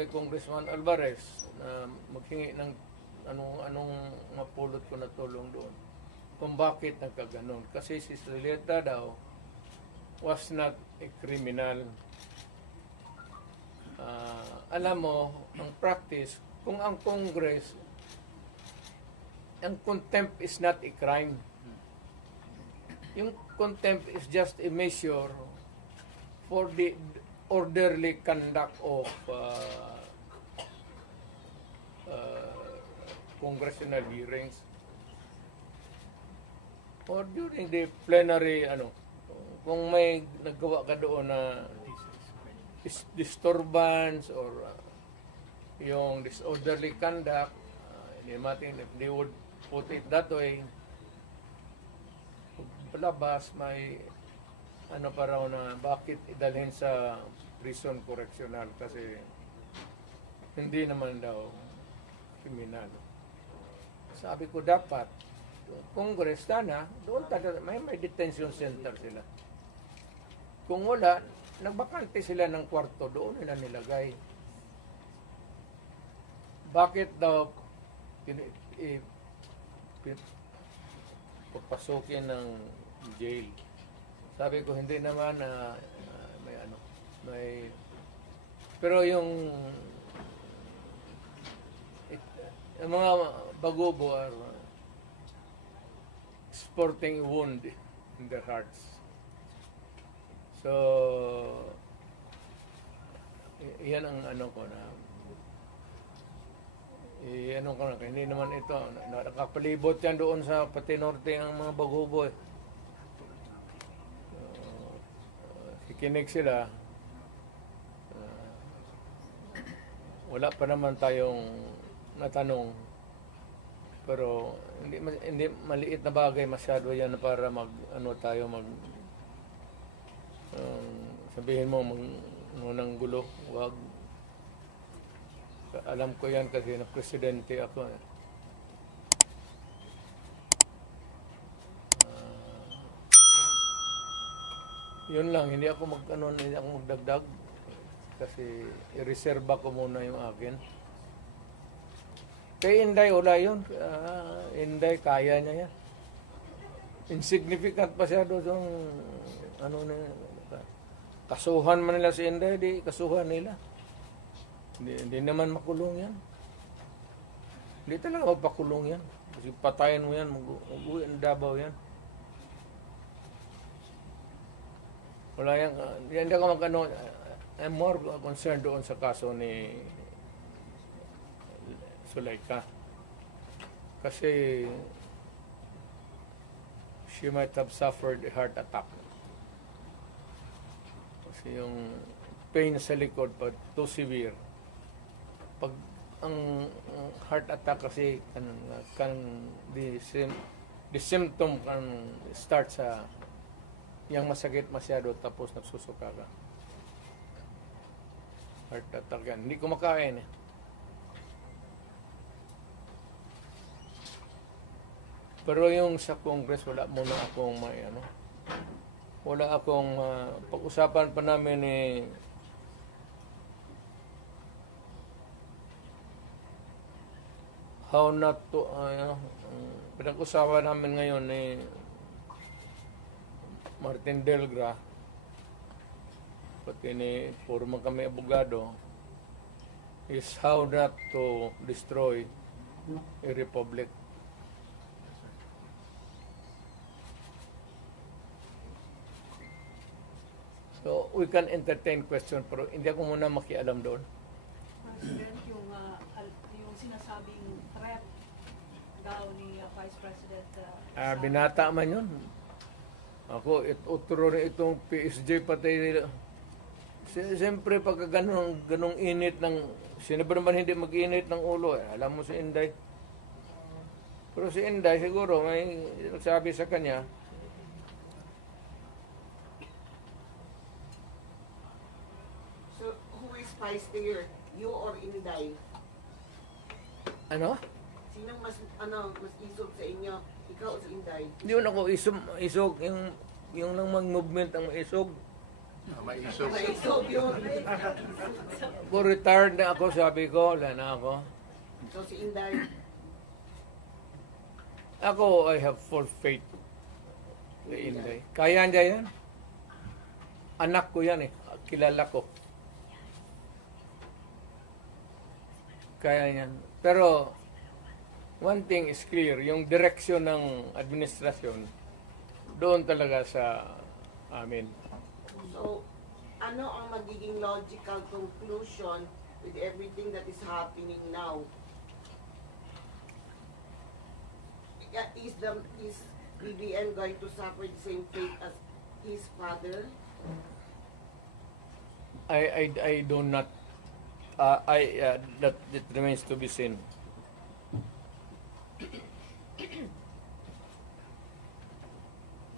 kay Congressman Alvarez na maghingi ng anong mapulot ko na tulong doon. Kung bakit nagkaganon. Kasi si Zuleta daw was not a criminal. Alam mo, ang practice, kung ang Congress, ang contempt is not a crime. Yung contempt is just a measure for the orderly conduct of congressional hearings or during the plenary kung may naggawa ka doon na disturbance or yung disorderly conduct, hindi natin if they would put it that way, palabas may pa raw na bakit idalhin sa prison correctional kasi hindi naman daw kriminal. Sabi ko dapat Congress sana doon may detention center sila. Kung wala, nagbakante sila ng kwarto doon nila nilagay. Bakit daw papasukin ng jail? Sabi ko hindi naman may pero yung mga bagubo are sporting wound in their hearts. So yan ang ko na hindi naman ito nakapalibot yan doon sa pati norte ang mga bagubo kikinig sila. Wala pa naman tayong natanong pero hindi maliit na bagay masyado yan para tayo sabihin mo nang gulo, wag. Alam ko yan kasi na presidente ako. Yun lang, hindi ako magdagdag kasi i-reserva ko muna yung akin. Kay Inday, wala yun. Inday, kaya niya yan. Insignificant pa siya doon. Kasuhan man nila si Inday, di kasuhan nila. Hindi naman makulong yan. Hindi talaga mapakulong yan. Kasi patayin mo yan, mag-uwi ang Davao yan. Wala yan. Hindi ako I'm more concerned doon sa kaso ni Zuleta. Kasi she might have suffered a heart attack. Kasi yung pain sa likod pa too severe. Pag ang heart attack kasi the symptom can start sa yang masakit masyado tapos nagsusuka ka. Heart attack yan. Hindi kumakain eh. Pero yung sa Congress, wala muna akong wala akong pag-usapan pa namin how not to pinag-usapan namin ngayon Martin Delgra pati puro man kami abogado is how not to destroy a republic. So, we can entertain question pero hindi ako muna makialam doon. President, yung sinasabing threat daw ni Vice President Binata man yun. Ako, utro rin itong PSG pati nila. Siyempre, pagka ganong init sino ba naman hindi mag-init ng ulo? Alam mo si Inday. Pero si Inday siguro may nagsabi sa kanya, spicier, you or Inday? ano? Sinong mas isog sa inyo? Ikaw o si Inday? Yun ako, isog, yung lang mag-movement ang isog. Maisog. Maisog yun. Kung retired na ako, sabi ko, wala na ako. So si Inday, Ako, I have full faith kay Inday. Kaya niya yan. Anak ko yan eh. Kilala ko. Kaya yan. Pero, one thing is clear, yung direksyon ng administrasyon, doon talaga sa amin. so ano ang magiging logical conclusion with everything that is happening now? Is BBM going to suffer the same fate as his father? I do not, that remains to be seen.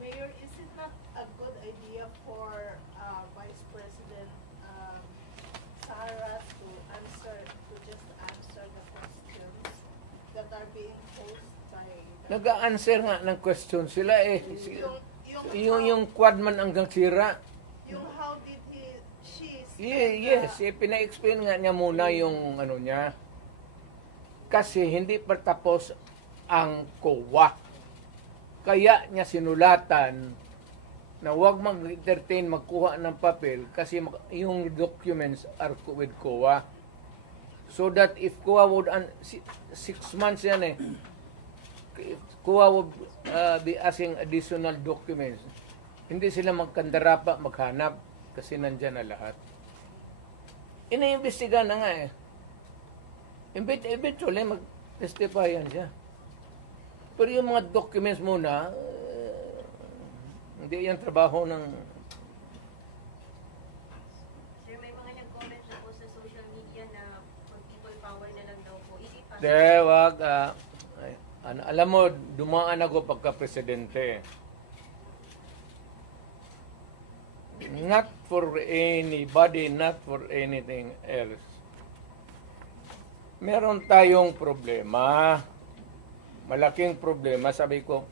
Mayor, is it not a good idea for Vice President Sara to just answer the questions that are being posed by Nag-a-answer nga ng question sila eh. Yung how, quad man hanggang sira. yung how did she Yes, pina-explain nga niya muna yung ano niya. Kasi hindi pa tapos ang COA. Kaya niya sinulatan na huwag mag-entertain, magkuha ng papel kasi yung documents are with COA. So that if COA would, 6 months yan eh, if COA would be asking additional documents, hindi sila magkandarapa, maghanap kasi nandyan na lahat. Ina-imbestiga na nga eh. Eventually, mag-testify yan siya. Pero yung mga documents muna, hindi yan trabaho ng... Sir, may mga nag-comment na po sa social media na people power na lang daw po. Is it possible? De, wag. Alam mo, dumaan ako pagka-presidente. Not for anybody, not for anything else. Meron tayong problema. Malaking problema. Sabi ko,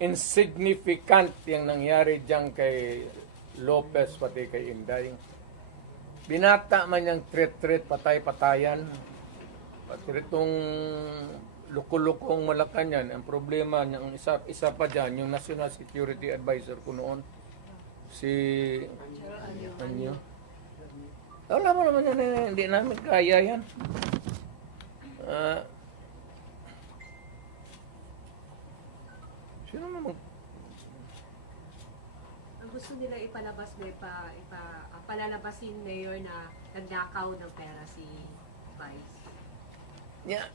insignificant yung nangyari dyan kay Lopez pati kay Inday. Binata man yung threat, patay-patayan. Pati itong luko-lukong Malacanang, ang problema niyang isa pa dyan, yung National Security Advisor ko noon, si Anyo. Wala mo naman yan, hindi namin kaya yan. Sino naman? Ang gusto nila ipalabas palalabasin mayor na nagnakaw ng pera si Vice.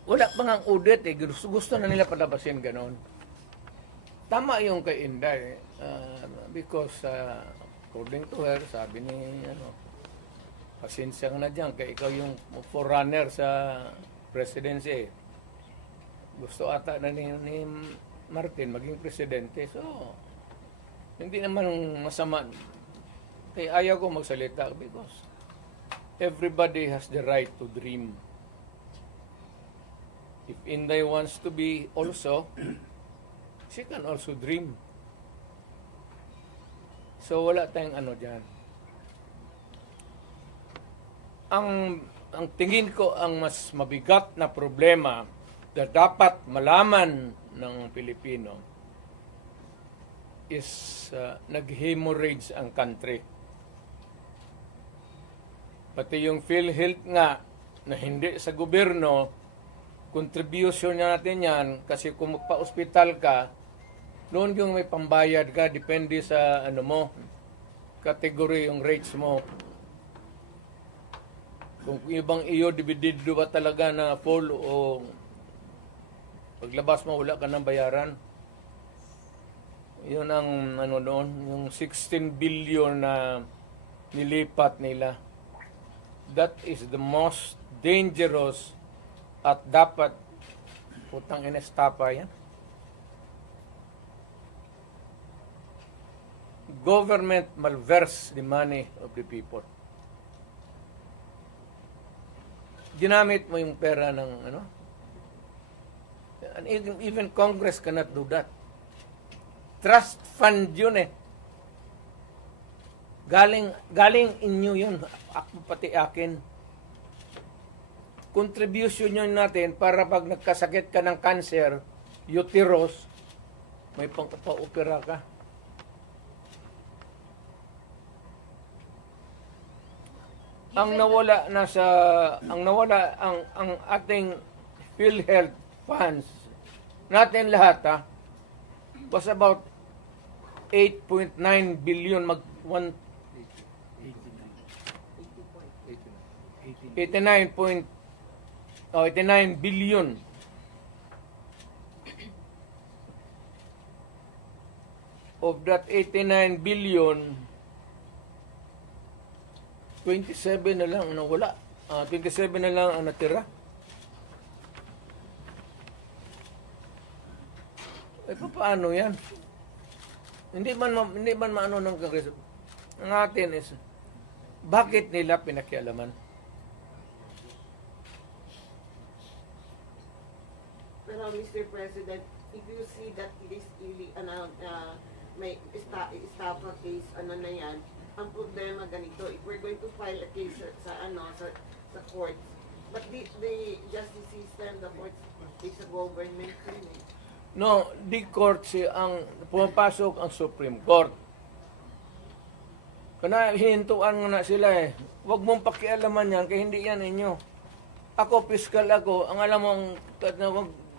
Wala pa nga audit eh. Gusto na nila palabasin ganon. Tama yung kay Inday. Because according to her, sabi ni pasensya na dyan, kaya ikaw yung forerunner sa presidency. Gusto ata na ni Martin maging presidente. So, hindi naman masama. Kaya ayaw ko magsalita because everybody has the right to dream. If Inday wants to be also, she can also dream. So, wala tayong ano dyan. Ang tingin ko ang mas mabigat na problema na dapat malaman ng Pilipino is nag-hemorrhage ang country. Pati yung PhilHealth nga na hindi sa gobyerno, contribution natin yan kasi kung magpa-hospital ka, noon yung may pambayad ka, depende sa category yung rates mo. Kung ibang iyo, dividido ba talaga na full o paglabas mo, wala ka ng bayaran. Yun ang noon, yung 16 billion na nilipat nila. That is the most dangerous at dapat putang inestapa yan. Government malverse the money of the people. Ginamit mo yung pera ng and even Congress cannot do that. Trust fund yun eh. Galing inyo yun. Ako pati akin. Contribution yun natin para pag nagkasakit ka ng cancer, uterus, may pang-opera ka. Ang ating PhilHealth funds natin lahat was about 8.9 billion 89 billion. Of that 89 billion, 27 na lang ang nawala. 27 na lang ang natira. Paano yan? Hindi man maano ng Kongreso. Ang atin is, bakit nila pinakialaman? Pero Mr. President, if you see that this may estafa case, na yan, ang problema ganito, if we're going to file a case sa court, but the justice system, the court is a government thing. No, di court ang pumapasok ang Supreme Court. Kana hinintuan nga na sila eh. Huwag mong pakialaman yan, kaya hindi yan inyo. Ako, fiscal ako, ang alam mong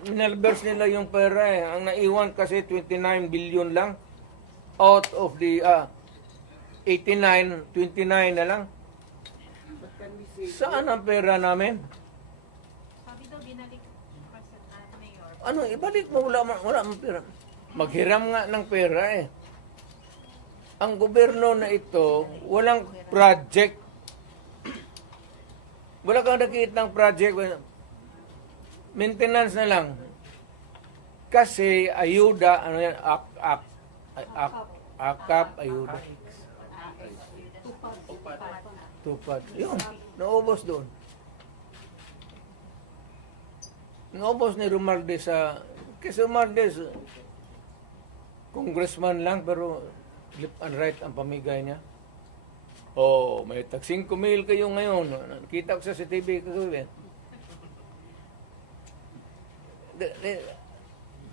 minalbers nila yung pera eh. Ang naiwan kasi 29 billion lang. Out of the 89, 29 na lang. But can we say, Saan ang pera namin? Sabi daw, binalik President Mayor. Ano, ibalik mo, wala mang pera. Maghiram nga ng pera eh. Ang gobyerno na ito, walang project. Wala kang nakikita ng project. Maintenance na lang. Kasi ayuda, ano yan, akap, ayuda. Tupad. Yun, naubos doon. Naubos ni Romualdez kasi Romualdez, congressman lang, pero left and right ang pamigay niya. Oh, may tag 5,000 kayo ngayon. Nakita ko sa CTV kagabi.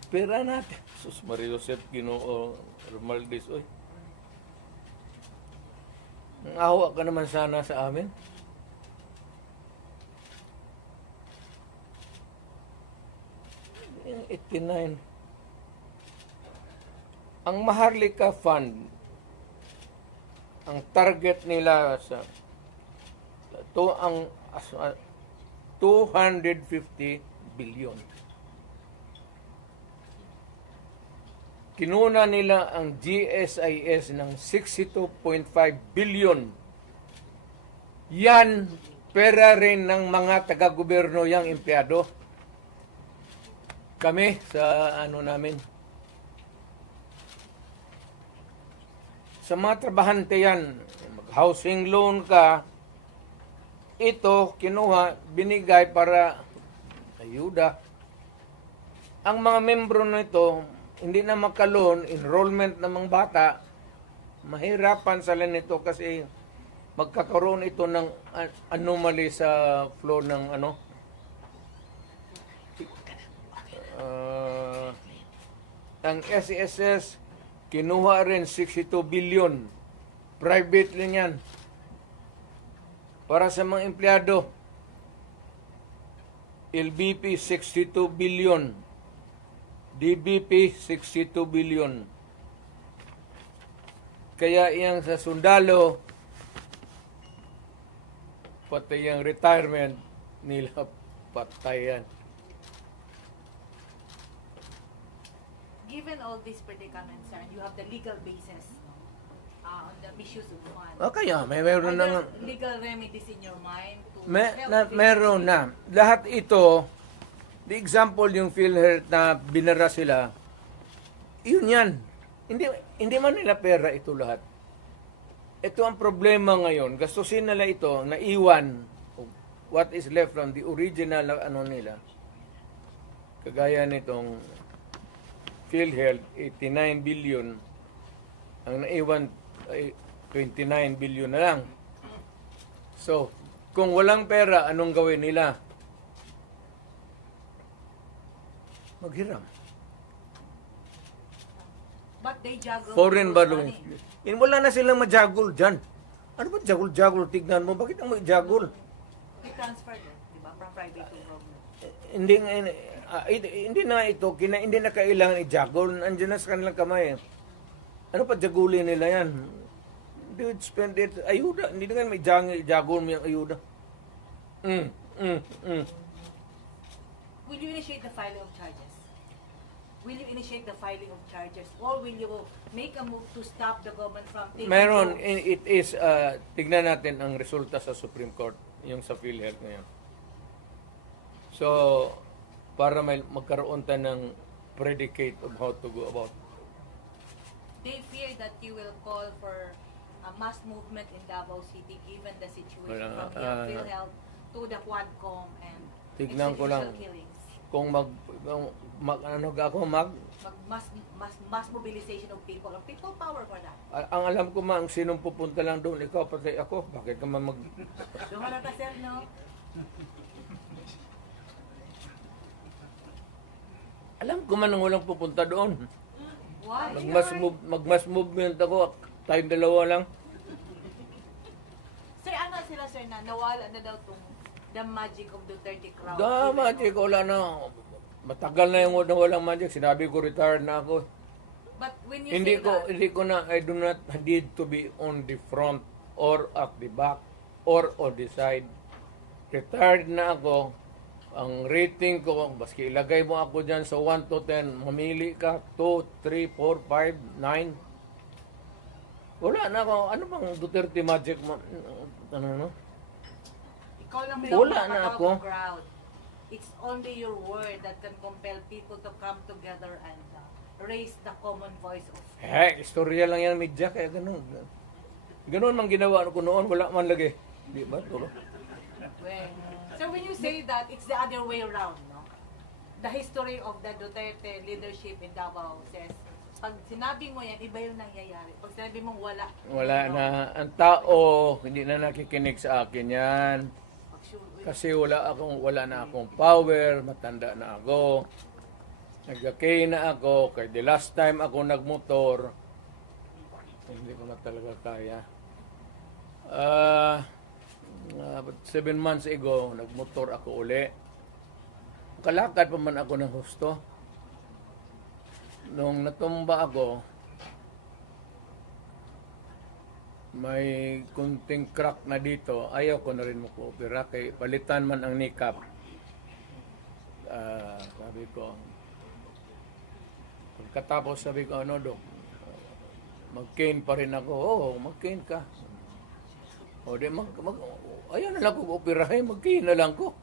Pera natin. Sus Maria Joseph Ginoo Romualdez, oy. Ang awa ka naman sana sa amin. Yung 89. Ang Maharlika Fund, ang target nila sa ang 250 billion. Kinuna nila ang GSIS ng 62.5 billion. Yan, pera rin ng mga taga-gobyerno yang empleyado. Kami sa namin. Sa mga trabahante yan, mag-housing loan ka, ito, kinuha, binigay para ayuda. Ang mga membro nito, hindi na makaloon, enrollment ng mga bata, mahirapan sila nito kasi magkakaroon ito ng anomaly sa flow ng ang SESS, kinuha rin 62 billion. Private rin yan. Para sa mga empleyado, LBP 62 billion. DBP 62 billion. Kaya iyang sa sundalo, pati yung retirement nila patayan. Given all these predicaments, sir, you have the legal basis on the misuse of funds. Kaya meron na Are there legal remedies in your mind to meron na. Lahat ito, the example yung PhilHealth na binara sila, yun yan. Hindi man nila pera ito lahat. Ito ang problema ngayon. Gastusin nila ito, naiwan, what is left from the original nila. Kagaya nitong PhilHealth, 89 billion. Ang naiwan ay 29 billion na lang. So, kung walang pera, anong gawin nila? Maghiram. But they juggle Foreign people's borrowing. money. Wala na silang majagul dyan. Ano ba jagul-jagul? Tignan mo, bakit ang majagul? They transfer them, di ba? From private to government. Hindi na ito, hindi na kailangan i-jagul. Andiyan na sa kanilang kamay. Ano pa jagulin nila yan? They would spend it. Ayuda. Hindi na nga may jagul mo yung ayuda. Will you initiate the filing of charges? Will you initiate the filing of charges? Or will you make a move to stop the government from taking Meron, loans? it is, tignan natin ang resulta sa Supreme Court, yung sa PhilHealth ngayon. So, para may magkaroon tayo ng predicate of how to go about. They fear that you will call for a mass movement in Davao City given the situation Wala, from the PhilHealth to the Quadcom and Tignan ko lang. extrajudicial killings. Kung Mass mobilization of people power for that. ang alam ko ang sinong pupunta lang doon, ikaw pati ako, bakit ka man Doon ka sir, no? alam ko man ang walang pupunta doon. Why? Magmas movement ako, tayong dalawa lang. Sir, ano sila sir na nawala na daw tong the magic of Duterte crowd? Magic, wala na. Matagal na yung walang magic. Sinabi ko, retired na ako. But when you Hindi say ko na, I do not need to be on the front or at the back or on the side. Retired na ako. Ang rating ko, baski ilagay mo ako dyan sa 1 to 10, mamili ka, 2, 3, 4, 5, 9. Wala na ako. Ano bang Duterte magic? ikaw lang Wala na makatawag ako. ng crowd. It's only your word that can compel people to come together and raise the common voice of Istorya lang yan, media, kaya ganun. Ganun man ginawa ko noon, wala man lagi. Di ba? Tulo? So when you say that, it's the other way around, no? The history of the Duterte leadership in Davao says, pag sinabi mo yan, iba yung nangyayari. Pag sinabi mong wala, Wala na. Ang tao, hindi na nakikinig sa akin yan. Kasi wala na akong power, matanda na ako. Nagkakay na ako, kaya the last time ako nagmotor, hindi ko na talaga kaya. 7 months ago, nagmotor ako uli. Kalakad pa man ako ng husto. Nung natumba ako, may kunting crack na dito. Ayaw ko na rin mag-opera. Kaya palitan man ang kneecap. Sabi ko, pagkatapos sabi ko, ano Dok, mag-cane pa rin ako. Oo, mag-cane ka. O di, ayaw na lang ko operahin, mag-cane na lang ko.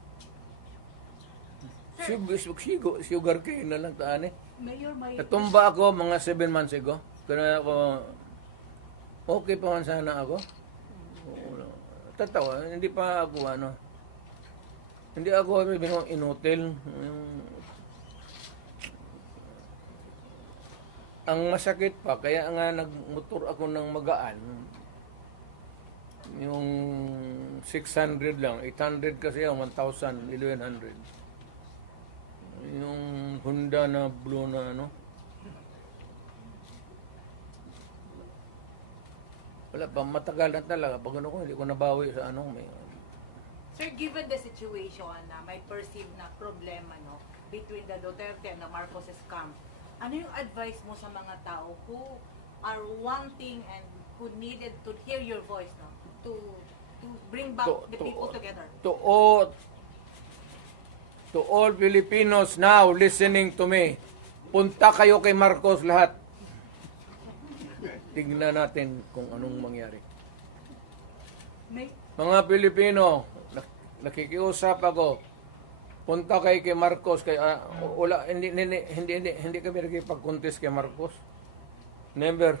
Sugar cane na lang taan eh. Mayor, may Natumba ako mga 7 months ago. Kaya ako, okay pa man sana ako. Tatawa, hindi pa ako hindi ako inutil. Ang masakit pa, kaya nga nagmotor ako ng magaan. Yung 600 lang, 800 kasi yung 1,000, 1,100. Yung Honda na blue na wala pa, matagal na talaga. Pag ko, hindi ko nabawi sa Sir, given the situation na may perceived na problema between the Duterte and the Marcoses camp, ano yung advice mo sa mga tao who are wanting and who needed to hear your voice to bring back the people together? To all Filipinos now listening to me, punta kayo kay Marcos lahat. Tingnan natin kung anong mangyari. Mga Pilipino, nakikiusap ako. Punta kayo kay Marcos, wala hindi kami nakikipag-contest kay Marcos. Never.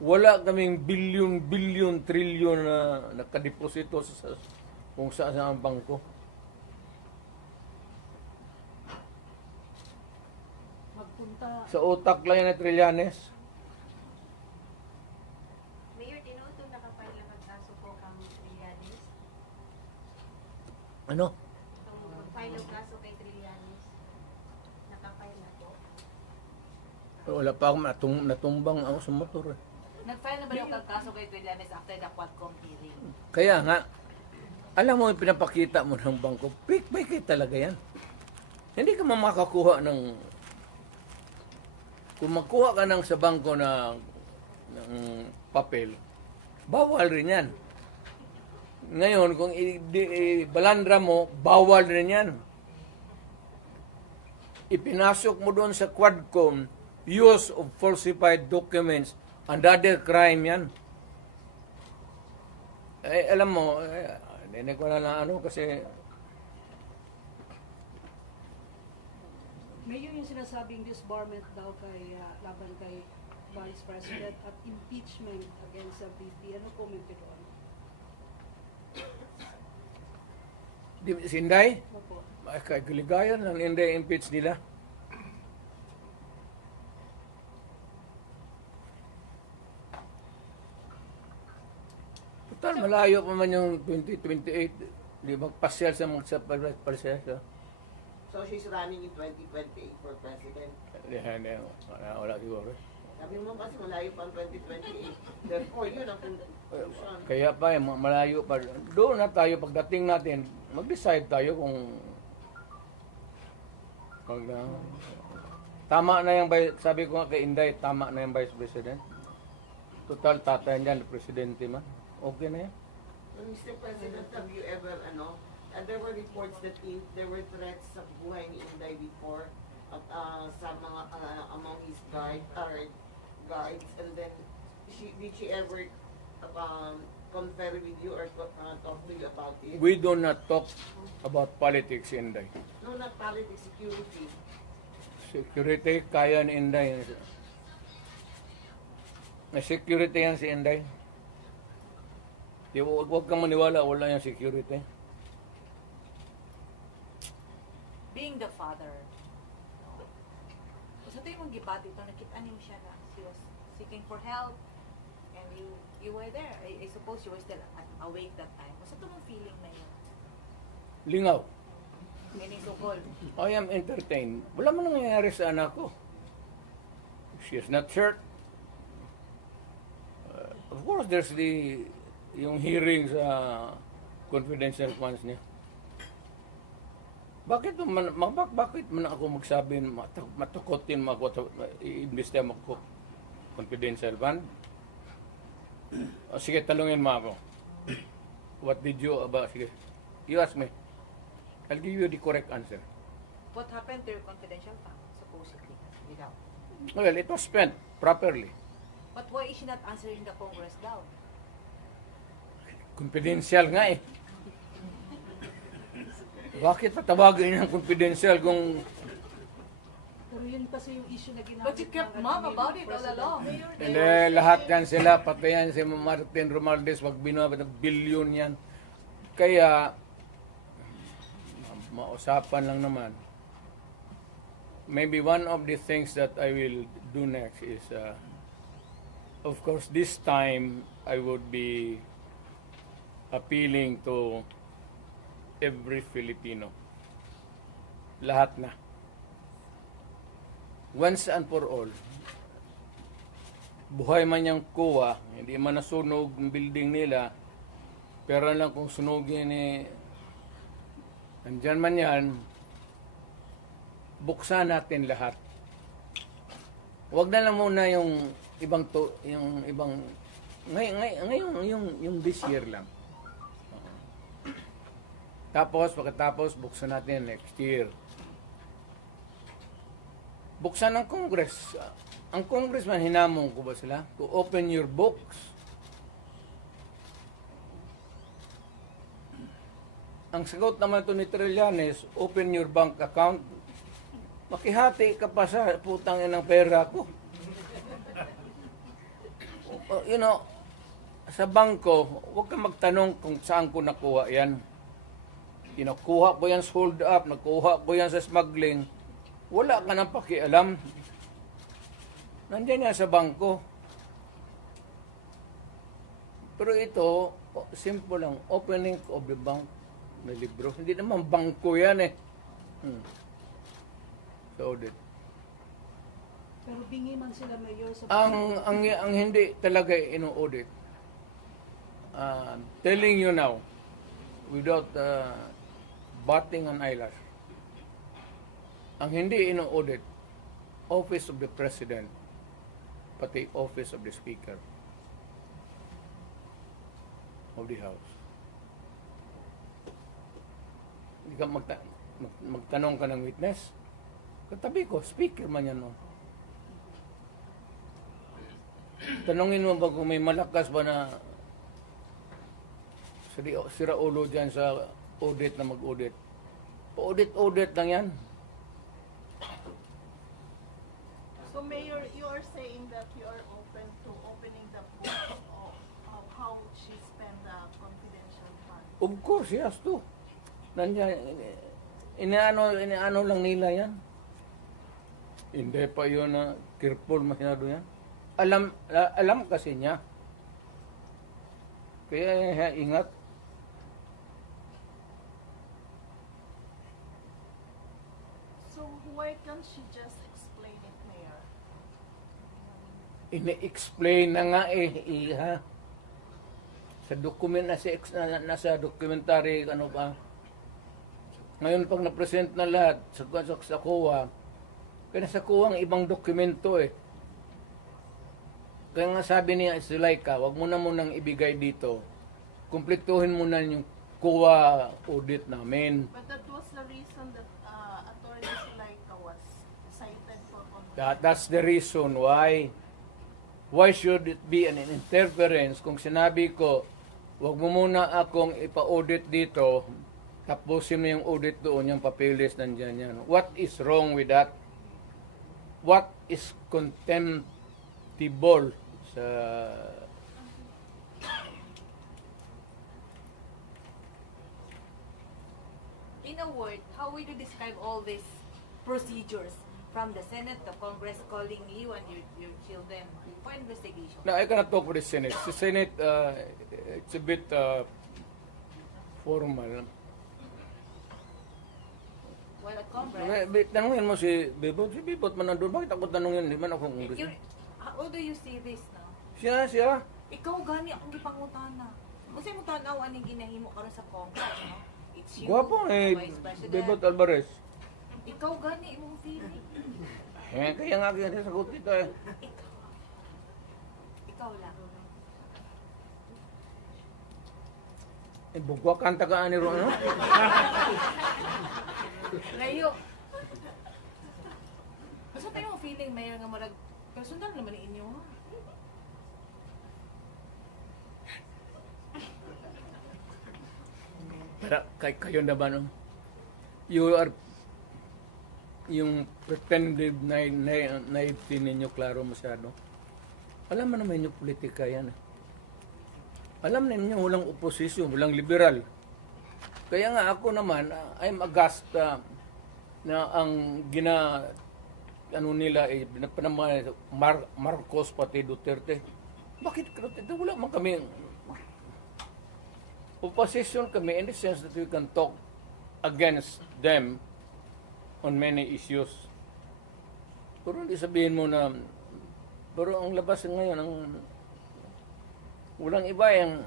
Wala kaming billion, trillion na nakadeposito sa kung saan ang bangko. Magpunta. Sa utak lang yan na trilyanes. Ano? Itong mag-file ng kaso kay Trillanes. Nakafile na po. Wala pa ako natumbang ako sa motor. Eh. Nag-file na ba yung kaso kay Trillanes after the Quadcom hearing? Kaya nga, alam mo yung pinapakita mo ng bangko, fake talaga yan. Hindi ka makakuha ng, kung magkuha ka ng sa bangko ng papel, bawal rin yan. Ngayon, kung balandra mo, bawal rin yan. Ipinasok mo doon sa Quadcom, use of falsified documents, another crime yan. Eh, alam mo, hindi ko na lang ano kasi Mayor, yung sinasabing disbarment daw kay laban kay Vice President at impeachment against sa VP. Ano comment nyo doon? si Inday, Opo. kagaligayan ng Inday impeach nila. Total, malayo pa man yung 2028. Di ba pasyal sa mga pasyal? So she's running in 2028 for president. Hindi, wala siguro. Sabi mo kasi malayo pa ang 2028. Therefore, yun ang conclusion. Kaya pa, malayo pa. Doon na tayo, pagdating natin, mag-decide tayo kung tama na yung, sabi ko nga kay Inday, tama na yung Vice President. Total, tatay niyan, presidente man. Okay na yan. Mr. President, have you ever, there were reports that there were threats sa buhay ni Inday before at sa mga among his guards, and then did she ever confer with you or talk to you about it? We do not talk about politics, Inday. No, not politics, security. Security, kaya ni Inday. May security yan si Inday. Huwag kang maniwala, wala yung security. Being the father, sa ito yung gibati ito, nakita niyo siya na she was seeking for help and you were there. I suppose you were still awake that time. Basta ito mong feeling na yun. Lingaw. Meaning sugol. I am entertained. Wala man nangyayari sa anak ko. She is not hurt. Of course, there's yung hearing sa confidential funds niya. Bakit man ako magsabi matukotin mo ako i-investe mo ako confidential fund? O, sige, talungin mo ako. What did you about? Sige, you ask me. I'll give you the correct answer. What happened to your confidential fund, supposedly, without? Well, it was spent properly. But why is she not answering the Congress daw? Confidential nga eh. Bakit patawagin niya ang confidential kung Pero yun kasi yung issue na ginamit. But you kept mum about it all along. hindi, lahat yan sila, pati yan si Martin Romualdez, wag binuha ng bilyon yan. Kaya, mausapan lang naman. Maybe one of the things that I will do next is, of course, this time I would be appealing to every Filipino. Lahat na. Once and for all. Buhay man yung kuwa, hindi man nasunog ang building nila, pero lang kung sunugin andyan man yan, buksan natin lahat. Huwag na lang muna yung ibang ngayon yung this year lang. Tapos, pagkatapos, buksan natin next year. Buksan ng Congress. Ang Congressman, hinamon ko ba sila? To open your books. Ang sagot naman ito ni Trillanes, open your bank account. Makihati ka pa sa putang ng pera ko. Sa bangko, huwag kang magtanong kung saan ko nakuha yan. Kinukuha ko yan sa hold up, nakuha ko yan sa smuggling, wala ka nang pakialam. Nandiyan yan sa bangko. Pero ito, simple lang, opening of the bank, May libro. Hindi naman bangko yan eh. Sa audit. Pero bingi man sila mayor sa Ang hindi talaga ino-audit, telling you now, without batting an eyelash, ang hindi ino-audit, Office of the President, pati Office of the Speaker of the House. Hindi ka magtanong ka ng witness. Katabi ko, speaker man yan, no? Tanungin mo ba kung may malakas ba na sira ulo dyan sa audit na mag-audit? Audit lang yan. So Mayor, you are saying that you are open to opening the book of how she spent the confidential funds. Of course, he has to. Nandiyan, inaano lang nila yan. Hindi pa yun na careful masyado yan. Alam kasi niya. Kaya ingat. So why can't she just explain it, Mayor? Ine-explain na nga iha. Sa document nasa documentary ano ba. Ngayon pag na-present na lahat sa COA, kaya nasa COA ang ibang dokumento eh. Kaya nga sabi niya Zulaika, wag mo na munang ibigay dito. Kumpletuhin mo na yung COA audit namin. But that was the reason that Attorney Zulaika was cited for That's the reason why. Why should it be an interference kung sinabi ko, wag mo muna akong ipa-audit dito, tapusin mo yung audit doon, yung papeles nandyan yan. What is wrong with that? What is contemptible sa... In a word, how would you describe all these procedures from the Senate, the Congress calling you and your children for investigation? Now, I cannot talk for the Senate. The Senate, it's a bit formal. Well, at Congress, Tanungin mo si Bebot. Si Bebot man nandun. Bakit ako tanungin? Di man ako how do you see this now? Siya. Ikaw gani akong gipangutana. Kasi mo tanaw aning ginahimo karon sa Congress, no? It's you, Guwapo the Vice President. Bebot Alvarez. Ikaw gani imong feeling. Kaya nga kaya sagot dito eh. Ikaw lang. Bugwa kanta ka ni Ron, no? Layo. Basta tayo ang feeling, Mayor, nga marag personal naman ni inyo, ha? Para kayo na ba, no? You are yung pretended naivety ninyo klaro masyado. Alam mo naman yung politika yan. Alam ninyo walang oposisyon, walang liberal. Kaya nga ako naman, I'm aghast na ang nila eh, Marcos pati Duterte. Bakit Duterte? Wala man kami opposition kami in the sense that we can talk against them on many issues. Pero hindi sabihin mo na, pero ang labas ngayon, walang iba yung,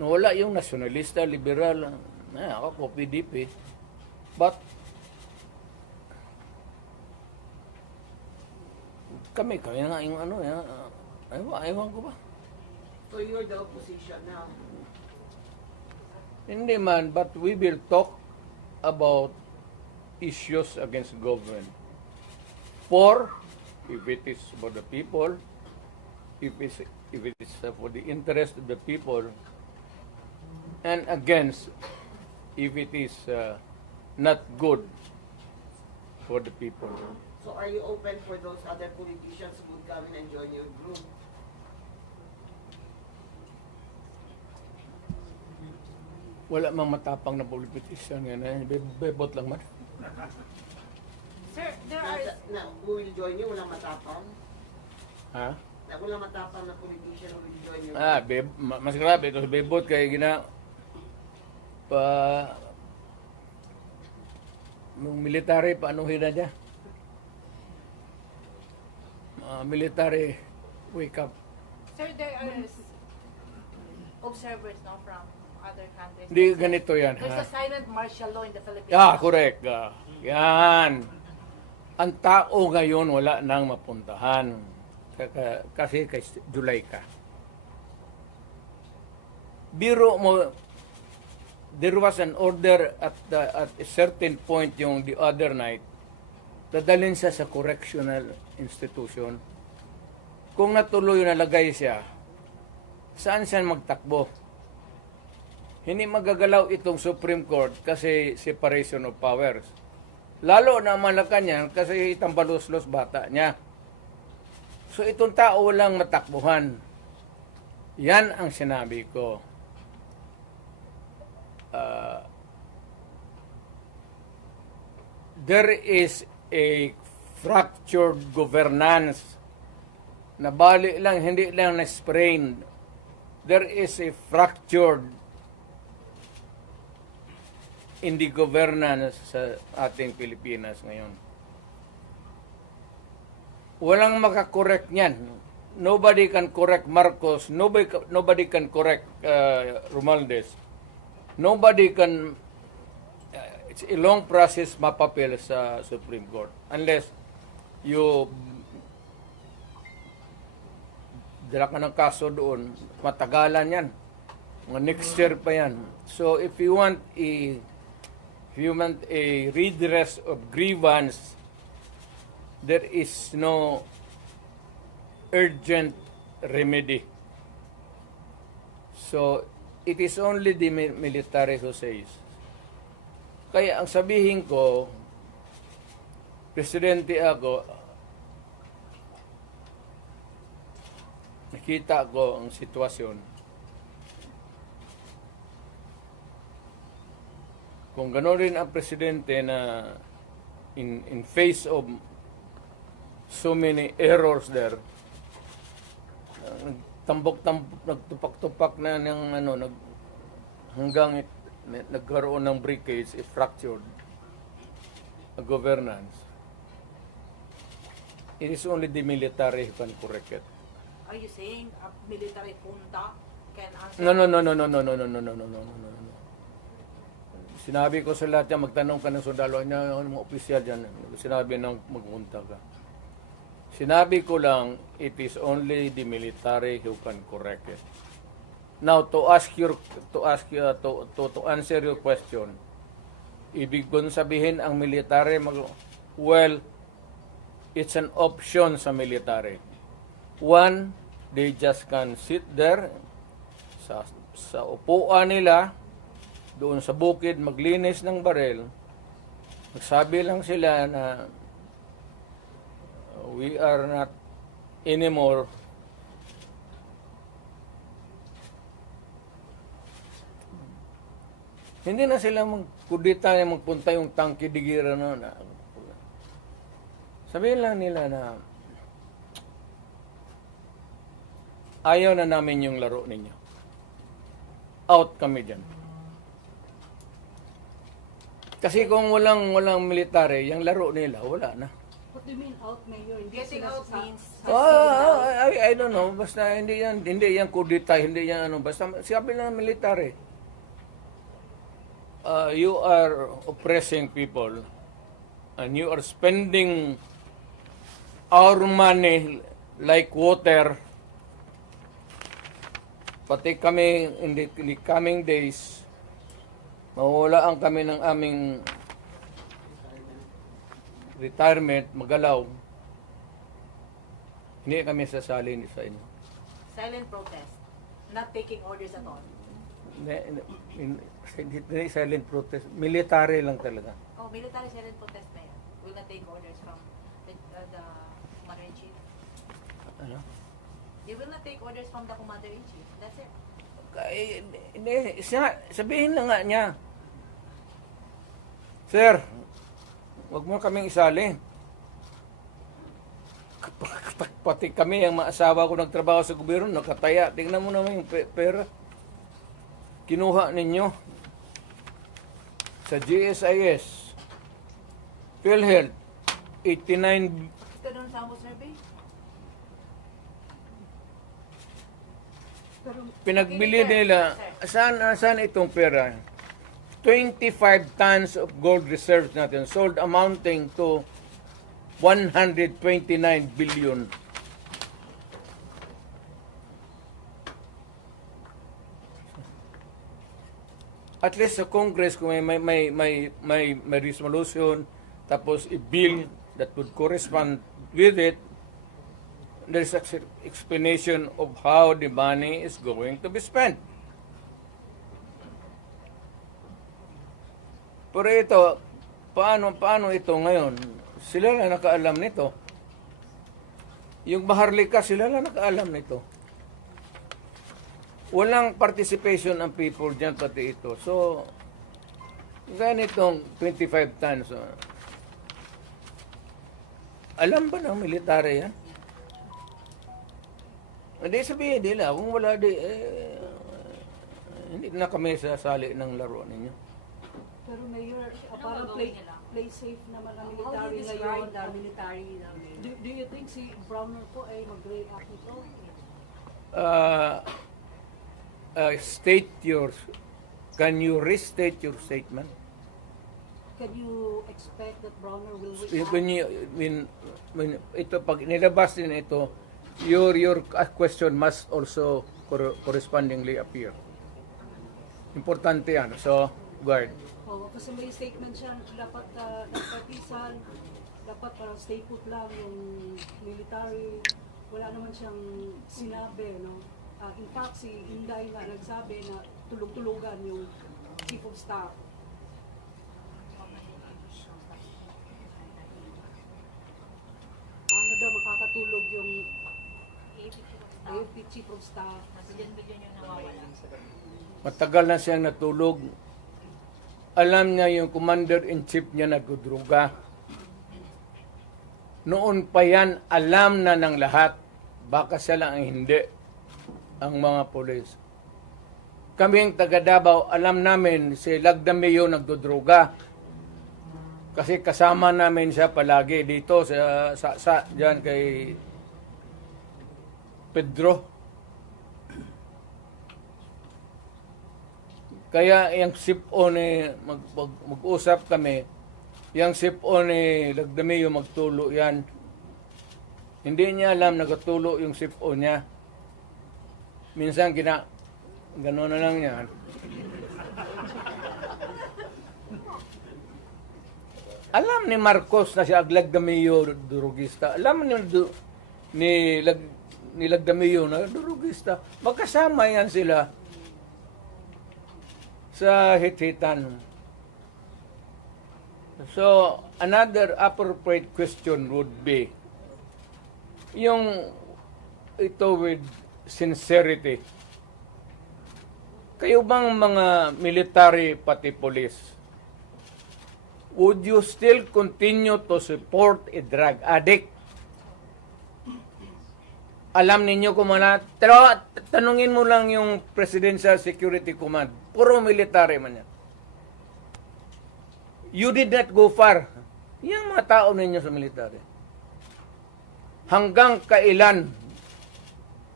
nawala yung nasyonalista, liberal, ako PDP. But, kami nga yung ano, ewan ko ba? So you're the opposition now. Hindi man, but we will talk about issues against government. If it is for the people, if it is for the interest of the people, and against if it is not good for the people. So are you open for those other politicians who would come in and join your group? Wala mang matapang na politician yan. Bebot lang man. Sir, there are... Who will join you? Walang matapang? Ha? Walang matapang na politician who will join your group? Mas grabe. Ito si Bebot kaya Yung military, paanuhin na niya. Military, wake up. Sir, there are observers no from other countries. Hindi ganito yan, There's ha? a silent martial law in the Philippines. Correct. Yan. Ang tao ngayon wala nang mapuntahan. Kasi kay July ka. Biro mo, there was an order at a certain point yung the other night, dadalhin siya sa correctional institution. Kung natuloy nalagay siya, saan siya magtakbo? Hindi magagalaw itong Supreme Court kasi separation of powers. Lalo na Malacanang kasi itambalos-los bata niya. So itong tao walang matakbuhan. Yan ang sinabi ko. There is a fractured governance na bali lang, hindi lang na-sprain. There is a fractured in the governance sa ating Pilipinas ngayon. Walang makakorek niyan. Nobody can correct Marcos. Nobody can correct Romualdez. Nobody can... it's a long process mapapil sa Supreme Court. Unless you dala ka ng kaso doon, matagalan yan. Mga next year pa yan. So if you want a redress of grievance, there is no urgent remedy. So it is only the military who says. Kaya ang sabihin ko, presidente ako, nakita ko ang sitwasyon. Kung gano'n rin ang presidente na in face of so many errors there, nagtupak-tupak na ng hanggang nagkaroon ng breakage, fractured governance. It is only the military who can correct it. Are you saying a military junta can answer? No. Sinabi ko sa lahat yan, magtanong ka ng sundalo niya, mga opisyal dyan. Sinabi nang magpunta ka. Sinabi ko lang, it is only the military who can correct it. Now, to answer your question, ibig kong sabihin ang military, well, it's an option sa military. One, they just can sit there sa upuan nila, doon sa bukid, maglinis ng barel. Magsabi lang sila na we are not anymore hindi na sila magkudita na magpunta yung tangki digira na. Sabihin lang nila na ayaw na namin yung laro ninyo. Out kami dyan. Kasi kung walang military, yung laro nila, wala na. What do you mean out, Mayor? Hindi Getting sila out means I don't know. Basta hindi yan kudita, hindi yan basta sabi lang military. You are oppressing people and you are spending our money like water. Pati kami in the coming days, mawawalaan kami ng aming retirement, magalaw. Hindi kami sasalin sa inyo. silent protest, not taking orders at all. Hindi silent protest. Military lang talaga. Oh, military silent protest na yan. Will not take orders from the Commander-in-Chief. Ano? They will not take orders from the Commander-in-Chief. That's it. Hindi, sabihin lang nga niya. Sir, wag mo kaming isali. Pati kami, ang mga asawa ko nagtrabaho sa gobyerno, nakataya. Tingnan mo naman yung pera. Kinuha ninyo sa GSIS. PhilHealth, 89, Ito doon sa Amo survey? Pero pinagbili nila, saan itong pera? 25 tons of gold reserves natin sold amounting to 129 billion. At least sa Congress kung may resolution tapos i-bill that would correspond with it, there's explanation of how the money is going to be spent. Pero ito, paano ito ngayon? Sila lang nakaalam nito. Yung Maharlika, sila lang nakaalam nito. Walang participation ang people dyan, pati ito. So, ganitong 25 tons. Alam ba ng military yan? Hindi sabihin nila, kung wala hindi na kami sasali ng laro ninyo. Pero Mayor, Anong parang gagawin nila? play safe naman ang How do military you ngayon. describe the military namin? Do you think si Browner po ay mag-react nito? Can you restate your statement? Can you expect that Browner will react? When ito, pag nilabas din ito, your question must also correspondingly appear. Importante yan. So, guard. Oo, kasi may statement siya, dapat nagpatisan, dapat parang stay put lang yung military. Wala naman siyang sinabi, no? In fact, si Inday nga nagsabi na tulog-tulugan yung chief of staff. Paano daw makakatulog yung AFP chief of staff? Bilyon-bilyon yung nawawala. Matagal na siyang natulog. Alam niya yung commander-in-chief niya nagdudruga. Noon pa yan, alam na ng lahat. Baka siya lang ang hindi. Ang mga polis. Kaming taga Davao, alam namin si Lagdameo nagdudruga. Kasi kasama namin siya palagi dito sa diyan kay Pedro. Kaya yung sip-o ni mag-usap kami, yung sip-o ni Lagdameo magtulo yan. Hindi niya alam nagatulo yung sip-o niya. Minsan gano'n na lang yan. Alam ni Marcos na si Lagdameo durugista. Alam ni Lagdameo na durugista. Magkasama yan sila sa hit-hitan. So, another appropriate question would be, yung ito with sincerity. Kayo bang mga military pati police, would you still continue to support a drug addict? Alam ninyo kung mana, pero tanungin mo lang yung Presidential Security Command. Puro military man yan. You did not go far. Yung mga tao ninyo sa military. Hanggang kailan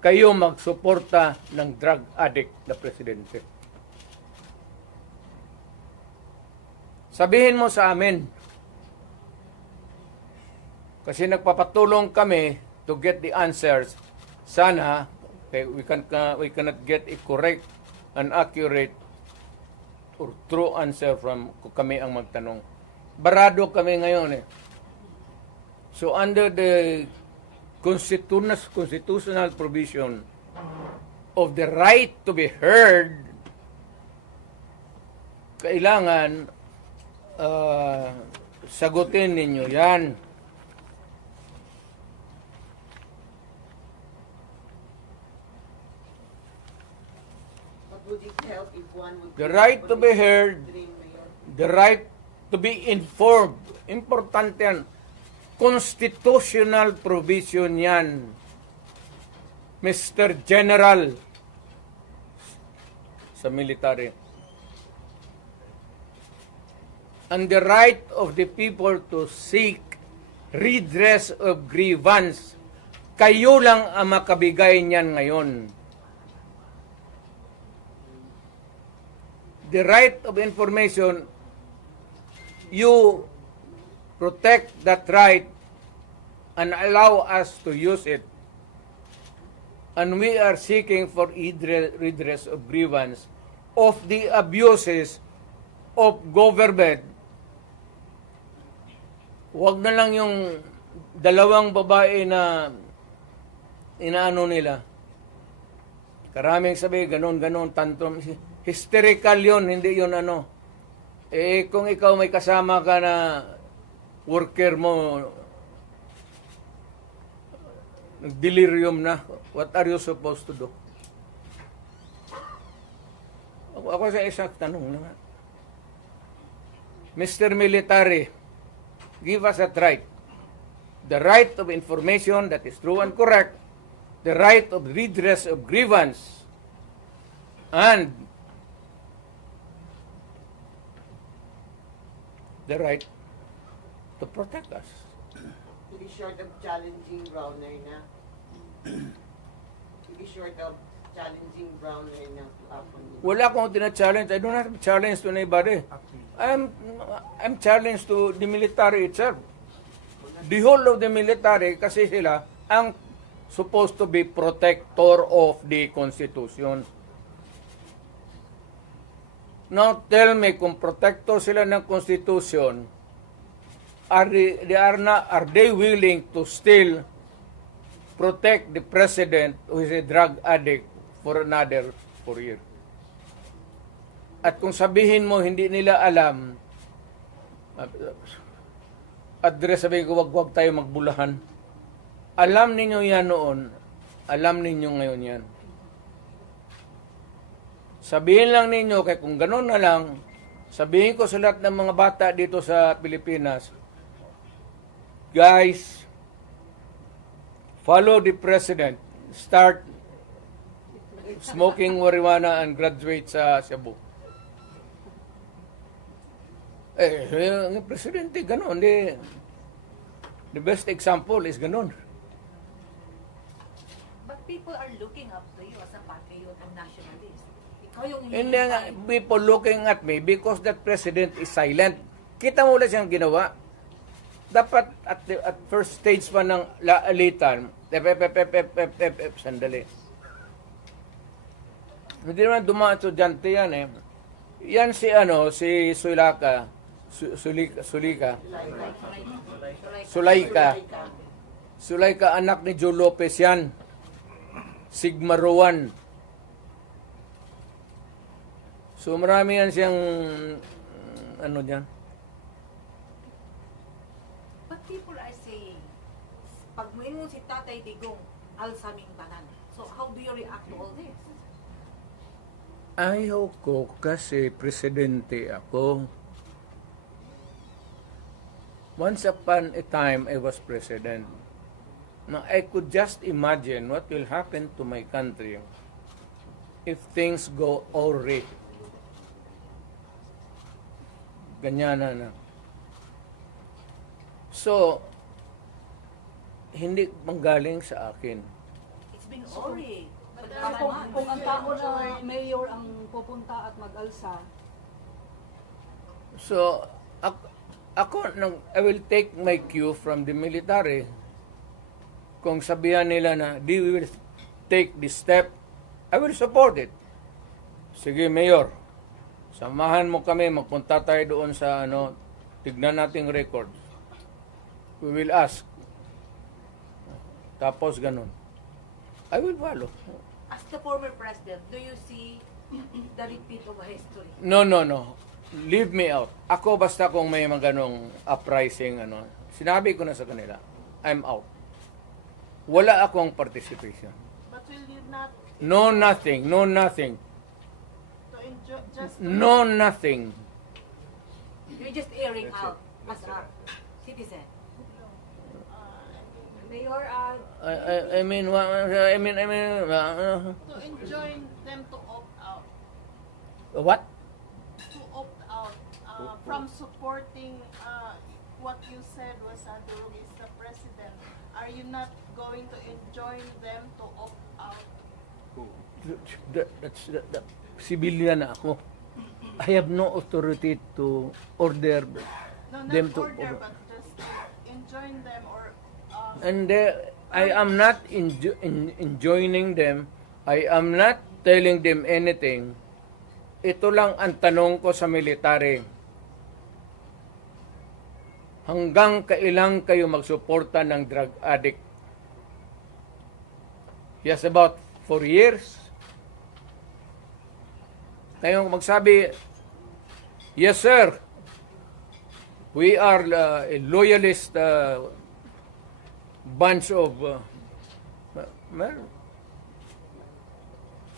kayo magsuporta ng drug addict na presidente? Sabihin mo sa amin. Kasi nagpapatulong kami to get the answers. Sana we cannot get a correct and accurate or true answer from kami ang magtanong. Barado kami ngayon eh. So under the constitutional provision of the right to be heard, kailangan sagutin ninyo yan. But would it help if one would... The right to be heard, the right to be informed. Importante yan. Constitutional provision yan. Mr. General sa military. and the right of the people to seek redress of grievance. Kayo lang ang makabigay niyan ngayon. The right of information, you protect that right and allow us to use it. And we are seeking for redress of grievance of the abuses of government. Huwag na lang yung dalawang babae na inaano nila. Karaming sabi, ganon, tantrum. Hysterical yun, hindi yun ano. Eh, kung ikaw may kasama ka na worker mo, delirium na, what are you supposed to do? Ako sa isang tanong lang. Mr. Military, give us that right. The right of information that is true and correct, the right of redress of grievance, and the right to protect us. To be short of challenging Browner na. To be short of challenging Browner na to happen. Wala akong tina-challenge. I don't have a challenge to anybody. I'm challenged to the military itself. The whole of the military, kasi sila ang supposed to be protector of the Constitution. Now tell me, kung protector sila ng Constitution, are they willing to still protect the president who is a drug addict for another 4 years? At kung sabihin mo hindi nila alam, address sabihin ko, wag tayo magbulahan. Alam ninyo yan noon, alam ninyo ngayon yan. Sabihin lang ninyo, kaya kung gano'n na lang, sabihin ko sa lahat ng mga bata dito sa Pilipinas, guys, follow the president. Start smoking marijuana and graduate sa Cebu. Yung presidente, gano'n. The best example is gano'n. But people are looking up to you as a patriot and nationalist. Ikaw yung Hindi nga, people looking at me because that president is silent. Kita mo ulit siyang ginawa. Dapat at first stage pa ng laalitan, sandali. Hindi naman dumaan estudyante yan eh. Yan si Sulaika, anak ni Joe Lopez yan. Sigma Rowan. So marami yan siyang dyan. But people are saying, pag moingon si Tatay Digong, alsaming tanan. So how do you react to all this? Ayaw ko kasi presidente ako. Once upon a time, I was president. Now, I could just imagine what will happen to my country if things go awry. Ganyan na. So, hindi manggaling sa akin. It's been already. But Kung ang tao na mayor ang pupunta at mag-alsa, So, I will take my cue from the military. Kung sabihan nila na, we will take this step, I will support it. Sige, Mayor, samahan mo kami, magpunta tayo doon sa, tignan nating records. We will ask. Tapos ganun. I will follow. as the former president, do you see the repeat of history? No. Leave me out. Ako basta kung may mga ganong uprising, sinabi ko na sa kanila, I'm out. Wala akong participation. But will you not No nothing. to enjoy just No nothing. You're just airing out as a citizen. Mayor, I mean, to enjoin them to opt out? what? To opt out from supporting what you said was Durug is the president, are you not going to enjoin them to opt out? That's civilian na ako. I have no authority to order No, not them to order, but just enjoin them or and I am not enjoining them. I am not telling them anything. Ito lang ang tanong ko sa military. Hanggang kailan kayo magsuporta ng drug addict? Yes, about 4 years. Kayong magsabi, yes sir, we are a loyalist bunch of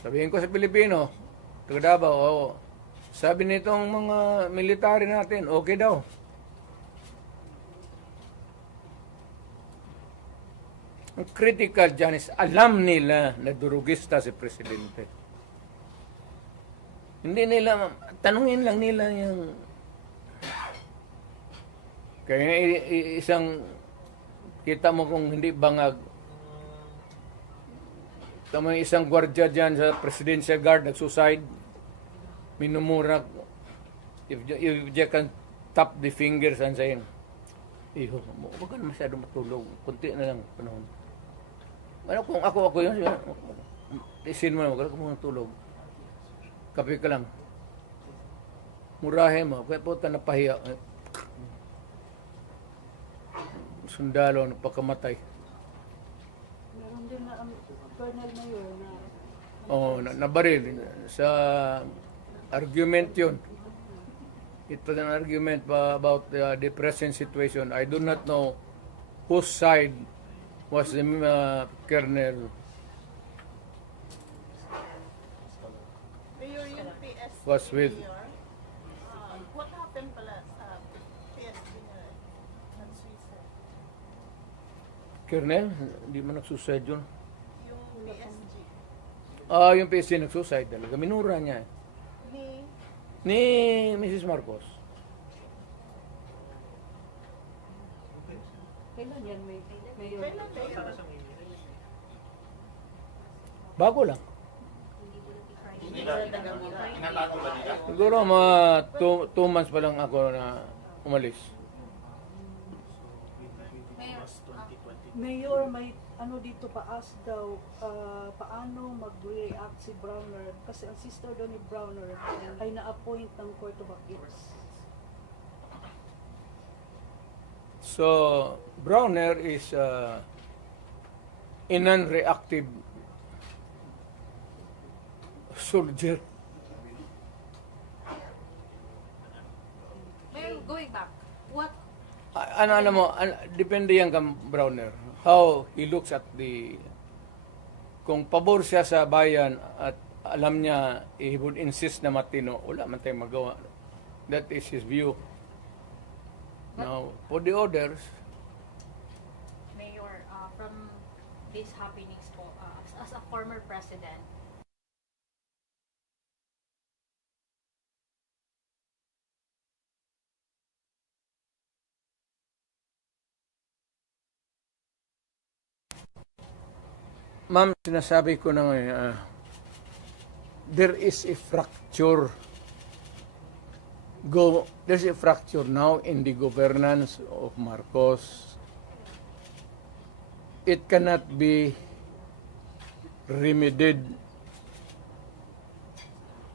sabihin ko sa Pilipino, taga Davao, oo. Sabi nitong mga military natin, okay daw. Ang critical dyan is alam nila na durugista si Presidente. Hindi nila, tanungin lang nila yung kaya isang kita mo kung hindi bangag. Tama isang gwardiya dyan sa Presidential Guard nag-suicide. Minumura. If you can tap the fingers and saying, iho, huwag ka na masyado matulog. Kunti na lang panahon. Ano kung ako yun, isin mo na, huwag ka muna tulog. Kape ka lang. Murahin mo. Kaya po ka napahiya. Sundalo, napakamatay. Meron din na Colonel Mayor na Nabaril. Sa argument yun. It was an argument about the present situation. I do not know whose side was the Colonel. Mayor yung PSP Was with. Mayor, what happened pala sa PSP na nag-suicide? Colonel, hindi man nagsuicide yun. Yung PSG Yung PC nagsuicide talaga. Minura niya. Ni Mrs. Marcos. kailan yan may Mayor? kailan Mayor? Bago lang. Siguro mga 2 months pa lang ako na umalis. Mayor, may ano dito paas daw, paano mag-react si Browner kasi ang sister daw ni Browner ay na-appoint ng Court of Appeals. So, Browner is a non-reactive soldier. Mayor, going back, what Depende yan kang Browner. How he looks at kung pabor siya sa bayan at alam niya, he would insist na matino, wala man tayong magawa. That is his view. Now, for the others, Mayor, from these happenings po, as a former president, ma'am, sinasabi ko na ngayon, there is a fracture. There's a fracture now in the governance of Marcos. It cannot be remedied.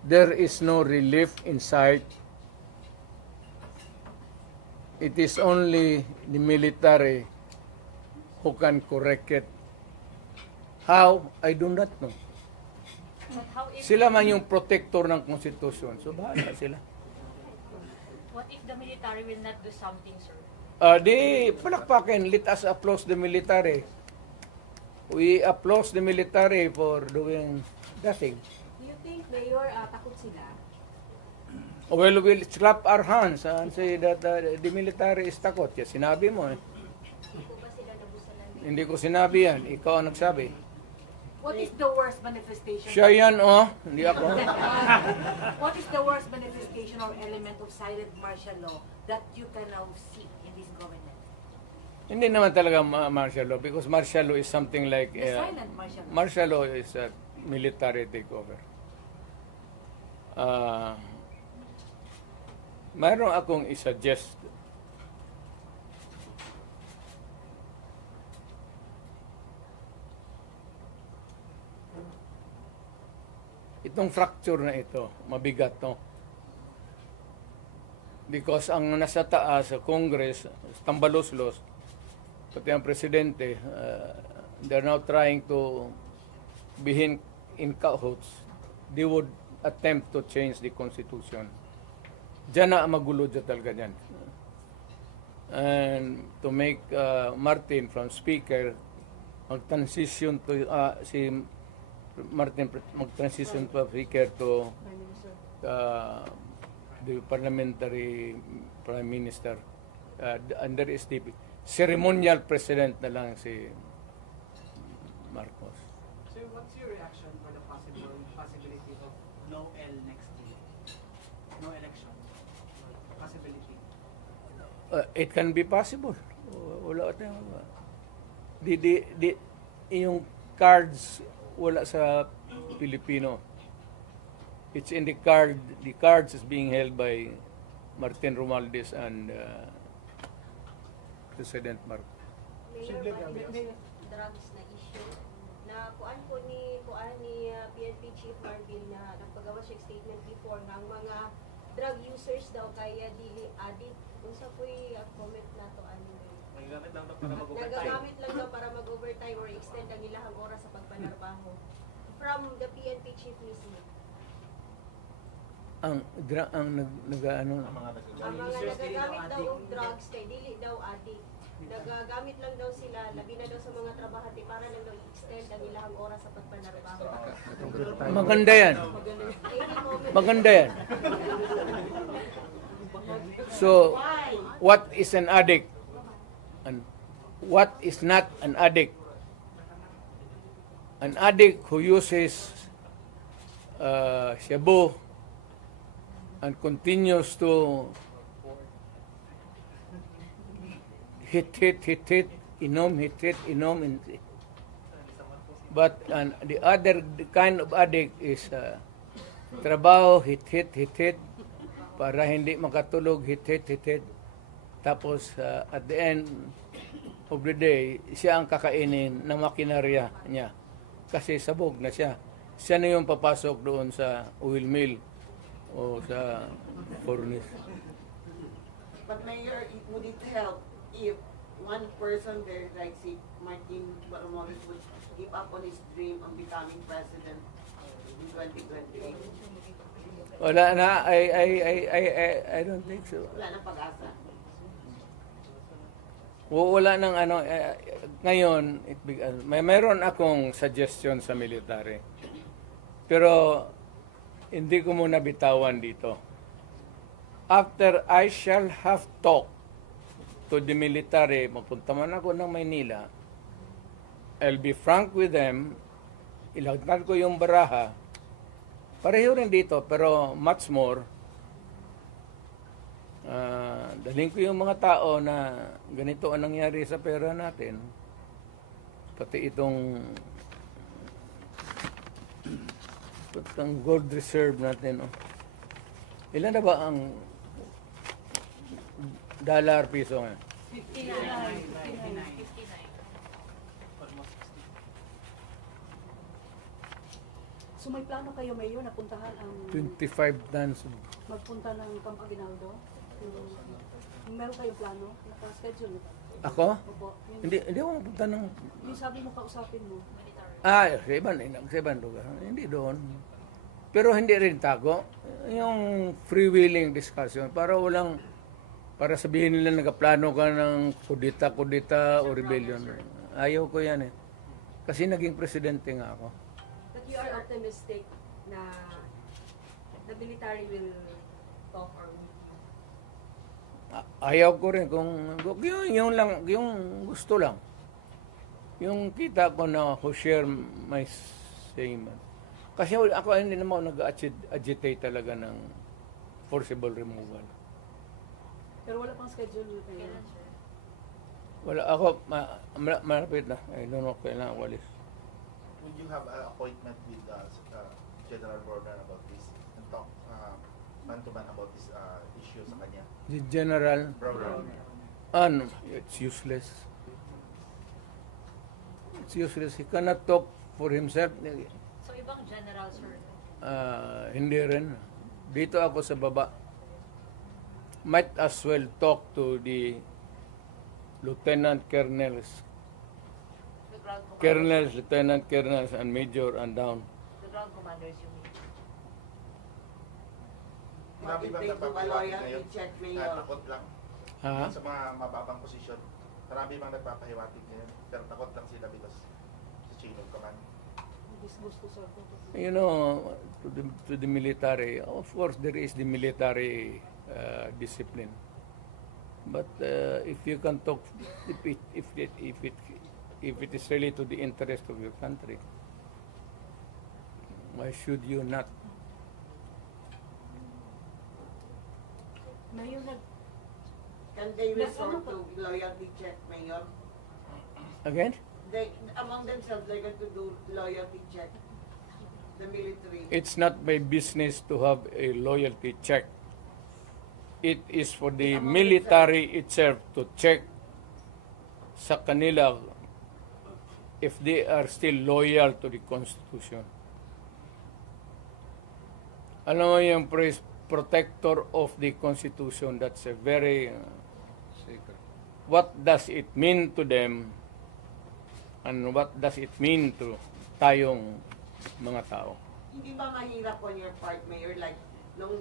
There is no relief in sight. It is only the military who can correct it. How? I do not know. but how if, Sila man yung protector ng konstitusyon. So, bahala sila. what if the military will not do something, sir? Di palakpakin. Let us applaud the military. We applaud the military for doing nothing. Do you think, Mayor, takot sila? Well, we'll clap our hands and say that the military is takot. Yes, sinabi mo eh. Hindi po ba sila nabusalan? Hindi ko sinabi yan. Ikaw ang nagsabi. What is the worst manifestation? Siya yan, oh. Hindi ako. What is the worst manifestation or element of silent martial law that you can now see in this government? Hindi naman talaga martial law because martial law is something like... The silent martial law. Martial law is a military takeover. Mayroon akong i-suggest. Itong fracture na ito, mabigat to. Because ang nasa taas sa Congress, tambalos-los, pati ang presidente, they're now trying to be in cahoots. They would attempt to change the Constitution. Diyan na magulo dyan talaga dyan. And to make Martin from Speaker mag-transition to si Martin mag-transition to Speaker to Prime Minister. the parliamentary Prime Minister. And there is the ceremonial president na lang si Marcos. Sir, what's your reaction for the possibility of no L next year? No election? Possibility? It can be possible. Wala tayong yung cards wala sa Pilipino. It's in the cards is being held by Martin Romualdez and President Marcos. Mayor, may drugs na issue na kuan ni PNP Chief Marvin na nagpagawa siya statement before ng mga drug users daw kaya dili addict. Unsa po'y comment na to ano? Nagagamit lang para mag-overtime. Nagagamit lang daw para mag-overtime or extend ang ilahang oras sa pagpanarbaho. From the PNP Chief mismo. Ang nag-ano Ang mga nagagamit daw og drugs kay dili daw addict. Nagagamit lang daw sila, labi na daw sa mga trabahante para lang daw i-extend ang ilahang oras sa pagpanarbaho. maganda yan. Maganda yan. So, what is an addict? And what is not an addict? An addict who uses shabu and continues to hit, inom. But the other kind of addict is trabaho, hit, para hindi makatulog, hit. Tapos at the end of the day, siya ang kakainin ng makinarya niya. Kasi sabog na siya. Siya na yung papasok doon sa oil mill o sa furnace. But Mayor, would it help if one person there, like si Martin Romualdez, would give up on his dream of becoming president in 2028? Wala na, I don't think so. Wala nang pag-asa. Wala nang ano, ngayon, mayroon akong suggestion sa military. Pero, hindi ko muna bitawan dito. After I shall have talked to the military, mapunta man ako ng Maynila, I'll be frank with them, ilagdag ko yung baraha, pareho rin dito, pero much more, dalhin ko yung mga tao na ganito ang nangyari sa pera natin, pati itong gold reserve natin. Oh. Ilan na ba ang dollar piso ngayon? 59. So may plano kayo, Mayor, na puntahan ang 25 tons. magpunta ng Camp Aguinaldo? Meron kayong plano? Naka-schedule ba? Ako? Opo. Hindi ako mapunta ng... Yung sabi mo, kausapin mo. Sa ibang lugar. Hindi doon. Pero hindi rin tago. Yung freewheeling discussion, para sabihin nila nagaplano ka ng kudita o rebellion. Ayaw ko yan eh. Kasi naging presidente nga ako. But you are optimistic na the military will talk or meet you? Ayaw ko rin kung yung gusto lang. Yung kita ko na who share my same. Kasi ako hindi naman nag-agitate talaga ng forcible removal. Pero wala pang schedule, Mayor. Wala ako, malapit na. I don't know kailangan walis. Would you have an appointment with General Borden about this and talk man-to-man about this issue sa kanya? The general, Borden. it's useless. It's useless. He cannot talk for himself. So ibang general, sir. Hindi rin. Dito ako sa baba. Might as well talk to the lieutenant colonels, The ground commanders. colonels, lieutenant colonels, and major and down. The ground commanders, you mean? Grabe If bang they do a nagpapahiwatig loyalty ngayon? check, Na Mayor. takot lang Ha? sa mga mababang posisyon. Marami bang nagpapahiwatig ngayon? Pero takot lang sila because sa chain of command. Disgusto sa You know, to the military, of course, there is the military discipline. But if you can talk, if it is really to the interest of your country, why should you not? Mayor, Can they resort to loyalty check, Mayor? Again, They, among themselves, they're going to do loyalty check. The military. it's not my business to have a loyalty check. It is for the military itself to check sa kanila if they are still loyal to the Constitution. Alam mo yung phrase, protector of the Constitution, that's a very what does it mean to them and what does it mean to tayong mga tao? Hindi ba mahirap on your part, Mayor? Like, nung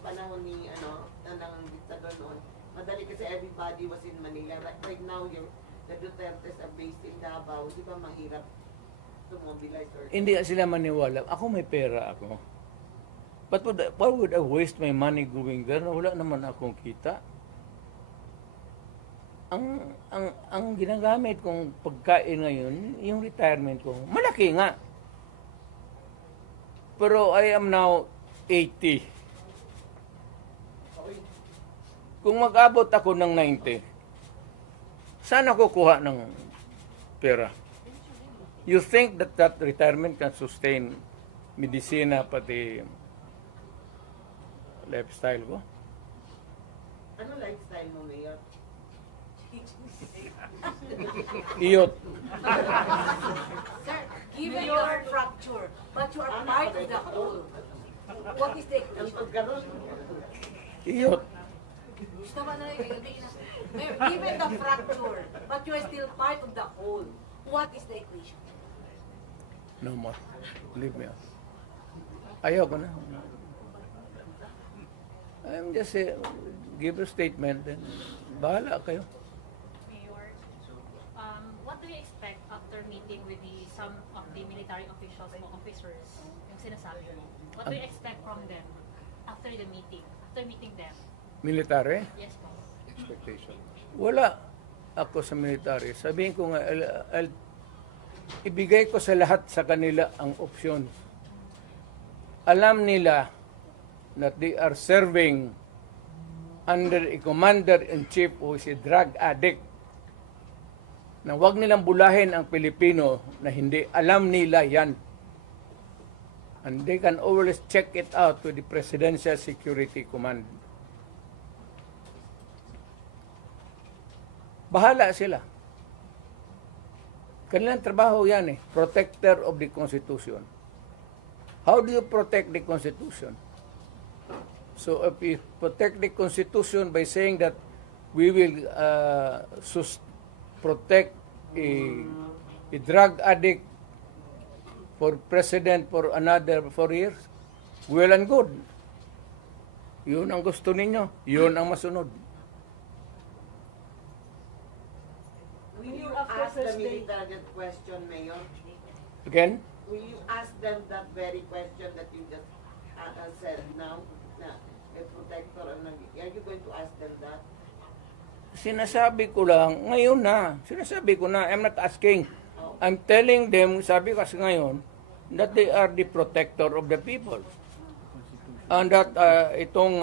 panahon ni, ng diktador noon, madali kasi everybody was in Manila. Right now, the Dutertes are based in Davao. Di ba mahirap to mobilize or... Hindi sila maniwala. Ako may pera ako. But why would I waste my money going there? Wala naman akong kita. Ang ginagamit kong pagkain ngayon, yung retirement ko, malaki nga. Pero I am now 80. Kung mag-abot ako ng 90, saan ako kuha ng pera? You think that retirement can sustain medisina pati lifestyle ko? Ano lifestyle mo, Mayor? Iyot. Sir, given your fracture, but you are part of the whole, what is the Ang equation? pagkaroon, Iyot. Gusto ba na rin, Mayor, given the fracture, but you are still part of the whole, what is the equation? No more. Leave me out. Ayaw ko na. I'm just give a statement, then bahala kayo. Mayor, what do you expect after meeting with some of the military officials o officers, yung sinasabi mo? What do you expect from them after the meeting, after meeting them? Military? Yes po. Wala ako sa military. Sabihin ko nga, ibigay ko sa lahat sa kanila ang option. Alam nila that they are serving under a commander-in-chief who is a drug addict. Na huwag nilang bulahin ang Pilipino na hindi alam nila yan. And they can always check it out to the Presidential Security Command. Bahala sila. Kanilang trabaho yan protector of the Constitution. How do you protect the Constitution? So if you protect the Constitution by saying that we will protect a drug addict for president for another 4 years, well and good. Yun ang gusto ninyo. Yun ang masunod. will you ask the military that question, Mayor? Again? Will you ask them that very question that you just said now? Na, a protector, are you going to ask them that? sinasabi ko lang, ngayon na, sinasabi ko na, I'm not asking. I'm telling them, sabi ko kasi ngayon, that they are the protector of the people. And that itong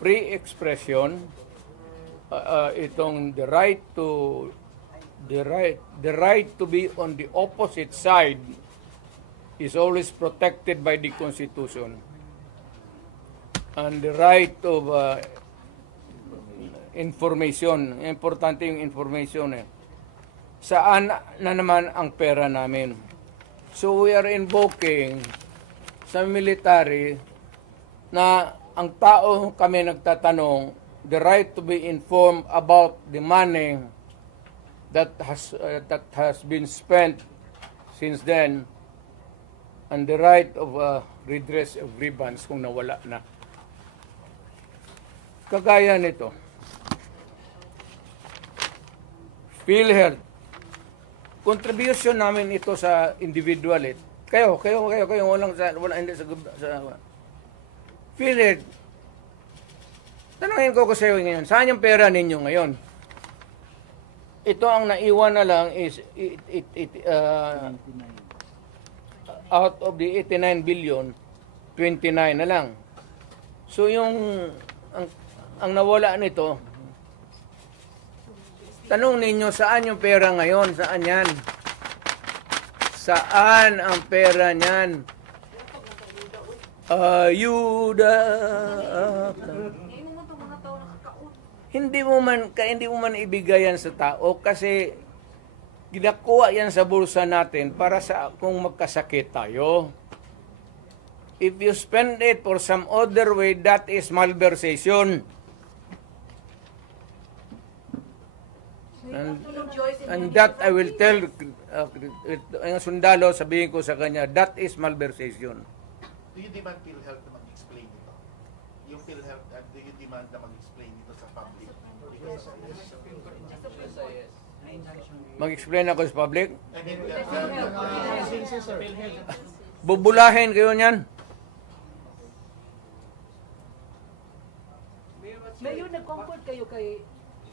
free expression, itong the right to be on the opposite side is always protected by the Constitution. And the right of information, importante yung information eh. Saan na naman ang pera namin? So we are invoking sa military na ang tao kami nagtatanong, the right to be informed about the money that has been spent since then, and the right of redress of grievance kung nawala na. Kagaya nito, PhilHealth, contribution namin ito sa individual eh. Kayo, wala hindi sa PhilHealth. Tanungin ko sa iyo ngayon, saan yung pera ninyo ngayon? Ito ang naiwan na lang is out of the 89 billion, 29 na lang. So yung ang nawala nito, tanong ninyo saan yung pera ngayon? Saan yan? Saan ang pera niyan? Ayuda. Hindi mo man ibigay yan sa tao kasi ginakuha yan sa bulsa natin para sa kung magkasakit tayo. If you spend it for some other way, that is malversation. And that I will tell ang sundalo, sabihin ko sa kanya, that is malversation. Do you demand PhilHealth na mag-explain ito? Yung PhilHealth, do you demand na mag-explain ito sa public? Mag-explain ako sa public? I mean, Bubulahin kayo niyan. Mayor, nag-comfort kayo kay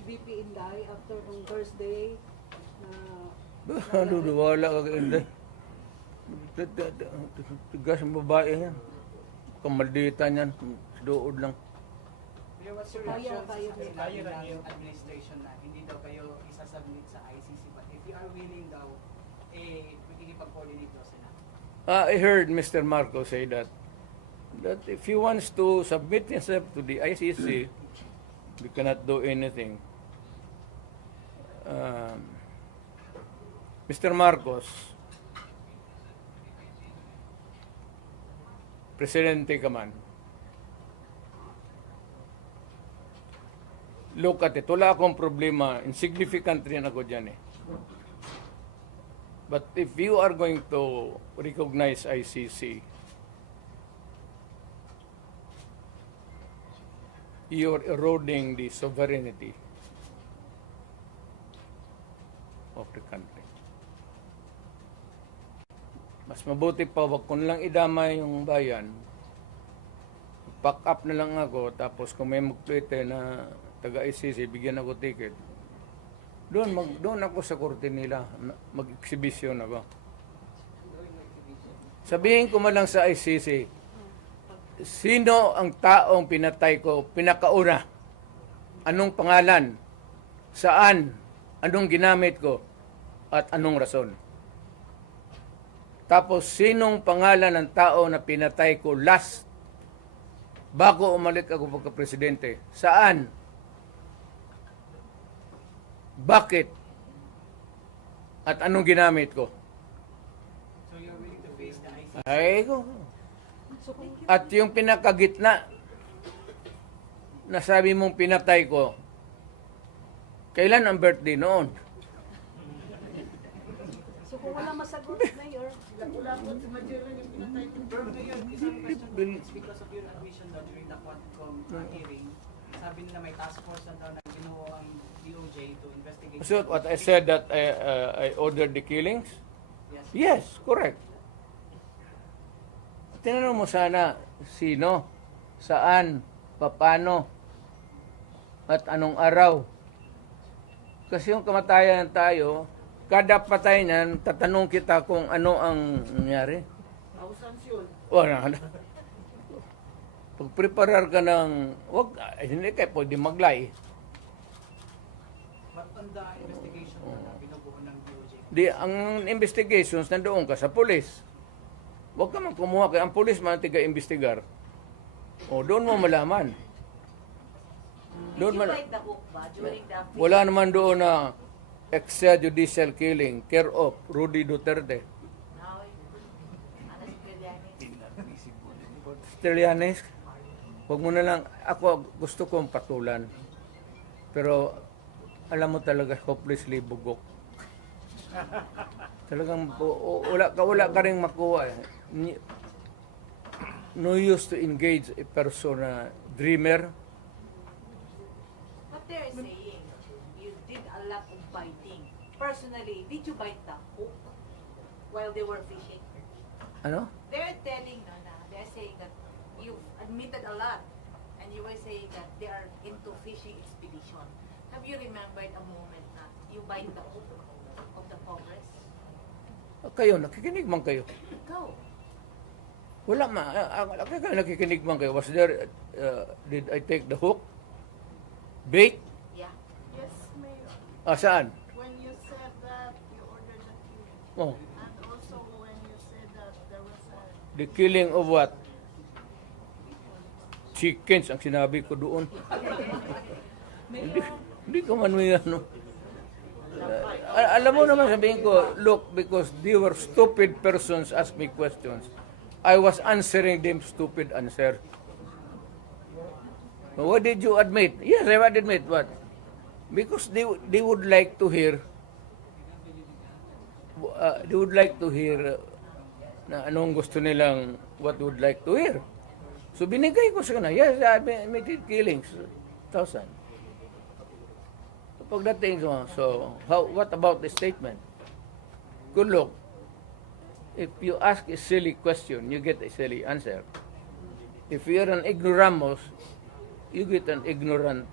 VP Inday after nung Thursday na Wala ka kayo. Tigas ang babae yan. Kamaldita niyan. Dood lang. Mayor, what's your reaction sa sinabi ng administration na hindi daw kayo isasubmit sa ICC, but if you are willing daw, makikipag-coordinate daw sila? I heard Mr. Marcos say that if he wants to submit himself to the ICC, we cannot do anything. Mr. Marcos, Presidente ka man, look at it. Wala akong problema. Insignificant rin ako dyan eh. But if you are going to recognize ICC, you're eroding the sovereignty of the country. Mas mabuti pa, wag ko lang idamay yung bayan. Pack up na lang ako, tapos kung may mag-tweet na taga-ICC, bigyan ako ticket. Doon ako sa korte nila, mag-exhibition ako. Sabihin ko man lang sa ICC, sino ang taong pinatay ko, pinakauna? Anong pangalan? Saan? Anong ginamit ko? At anong rason? Tapos, sinong pangalan ng tao na pinatay ko last bago umalik ako pagka-presidente? Saan? Bakit? At anong ginamit ko? So you're willing to face the ICC? Ay ko. At yung pinakagitna, na sabi mong pinatay ko, kailan ang birthday noon? So kung wala masagot, Mayor, Lakot si Major lang yung pinatay ko. Pero Mayor, isang question, it's because of your admission daw during the Quadcom hearing. Sabi nila may task force na daw na binuo ang DOJ to investigate. So what I said that I ordered the killings? Yes. Yes, correct. Tinanong mo sana sino, saan, paano, at anong araw. Kasi yung kamatayan tayo, kada patay niyan, tatanong kita kung ano ang nangyari. Thousands yun. Wala na. Pag-preparar ka ng, hindi kayo pwede maglay. But on the investigation na binubuo ng DOJ, Di, ang investigations, nandoon ka sa pulis. Huwag ka man kumuha kaya ang pulis man tiga-investigar. O, doon mo malaman. Did Doon you man, bite the hook ba during the wala naman doon na extrajudicial killing, care of Rudy Duterte. Now, ano si Trillanes? Trillanes, huwag mo na lang, ako gusto kong patulan. Pero, alam mo talaga, hopelessly bugok. Talagang, wala ka rin makuha. No use to engage a person na dreamer. But they're saying you did a lot of biting. Personally, did you bite the hook while they were fishing? Ano? They're telling, no, na, they're saying that you admitted a lot and you were saying that they are into fishing expedition. Have you remembered a moment na you bite the hook of the Congress? Kayo, nakikinig man kayo. Go. Wala ma, kayo nakikinig man kayo. Was there, did I take the hook? Bait? Yeah. Yes, Mayor. Saan? When you said that you ordered the killing, Oh, and also when you said that there was a the killing of what? Chickens ang sinabi ko doon. Hindi ka man may ano. Alam mo naman sabihin ko, look, because they were stupid persons ask me questions. I was answering them stupid answer. What did you admit? Yes, I would admit what? Because they would like to hear na anong gusto nilang what would like to hear. So binigay ko sa kanila, yes, I admitted killings, 1,000. Pagdating so what about the statement? Good look. If you ask a silly question, you get a silly answer. If you're an ignoramus, you get an ignorant.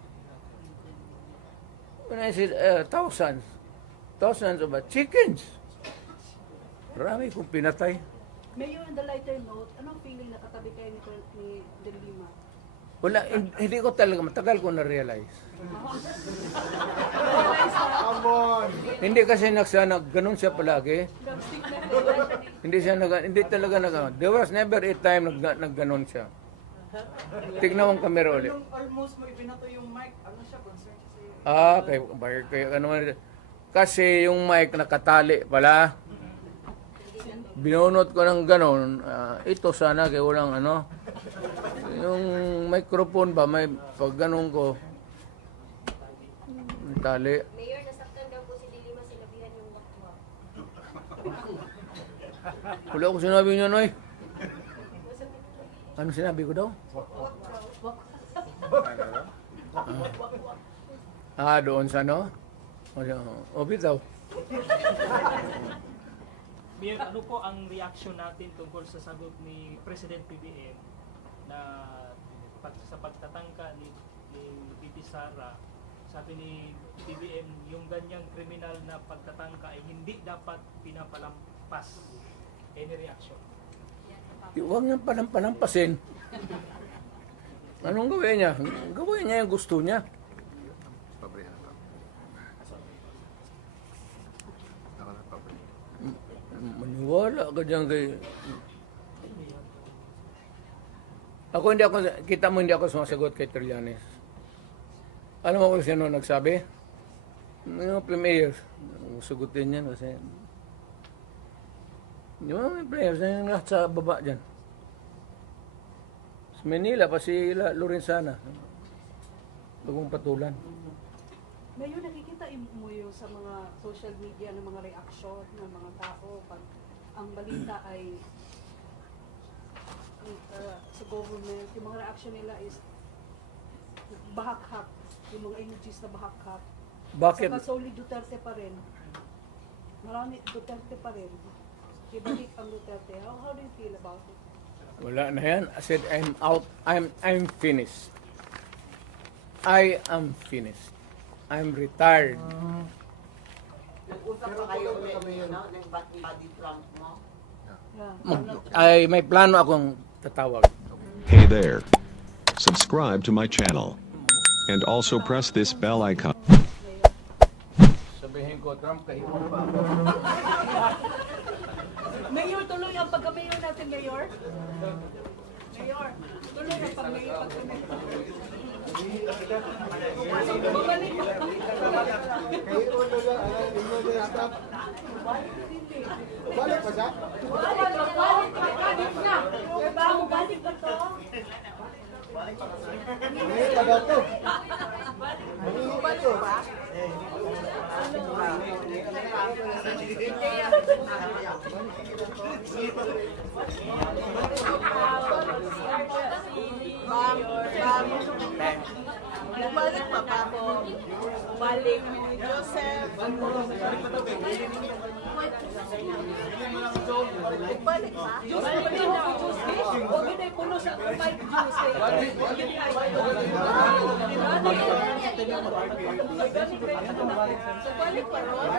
When I said thousands of chickens. Marami kong pinatay. Mayor, on the lighter note, anong feeling na katabi kayo ni De Lima? Wala, hindi ko talaga, matagal ko na-realize. Hindi kasi ganun siya palagi. Hindi talaga there was never a time nagganon siya. Tignan mo ang camera ulit. Nung almost mo ibinato yung mic, ano siya, concern siya sa'yo? Kaya ano kasi yung mic nakatali pala. Binunot ko ng ganon. Ito sana kaya walang ano. Yung microphone ba, may pag ganon ko, tali. Mayor, nasaktan daw po si De Lima, sinabihan yung wakwak. Wala akong sinabi niya, Noy. Ano sinabi ko daw? Doon sa ano? O, bitaw. Mayor, ano po ang reaction natin tungkol sa sagot ni President PBM na sa pagtatangka ni VP Sara, sabi ni PBM, yung ganyang kriminal na pagtatangka ay hindi dapat pinapalampas. Any reaction? Huwag niyang palampasin. Anong gawin niya? Gawin niya yung gusto niya. Maniwala ka dyan kay... Kita mo hindi ako sumasagot kay Trillanes. Alam mo kung sino nagsabi? Yung premier. Sugutin yan kasi... Yung mga players na yung lahat sa baba dyan. Sa Manila, pa si Lorenzana. Bagong patulan. Mayor, nakikita mo yung sa mga social media ng mga reaksyon ng mga tao pag ang balita ay sa government, yung mga reaction nila is bahak-hak, yung mga emojis na bahak-hak. Bakit? Saka solid Duterte pa rin. Marami Duterte pa rin. Ibalik ang Duterte. How do you feel about it? Wala na yan. I said, I'm out. I'm finished. I am finished. I'm retired. Nag-usap pa kayo ulit, no? Ng body Trump mo? May plano akong tatawag. Hey there. Subscribe to my channel. And also press this bell icon. Sabihin ko, Trump, kahipon pa ako. Mayor, tuloy ang pagka-mayor natin, Mayor. Mayor, tuloy ang pag-mayor. Babalik pa. Balik pa siya? Balik pa to. Hindi pa daw to. Balik pa? Bumalik pa ba mo? Balik. Joseph. Balik pa? Huwag yun ay puno sa kamay ko, Tuesday. Balik pa ron?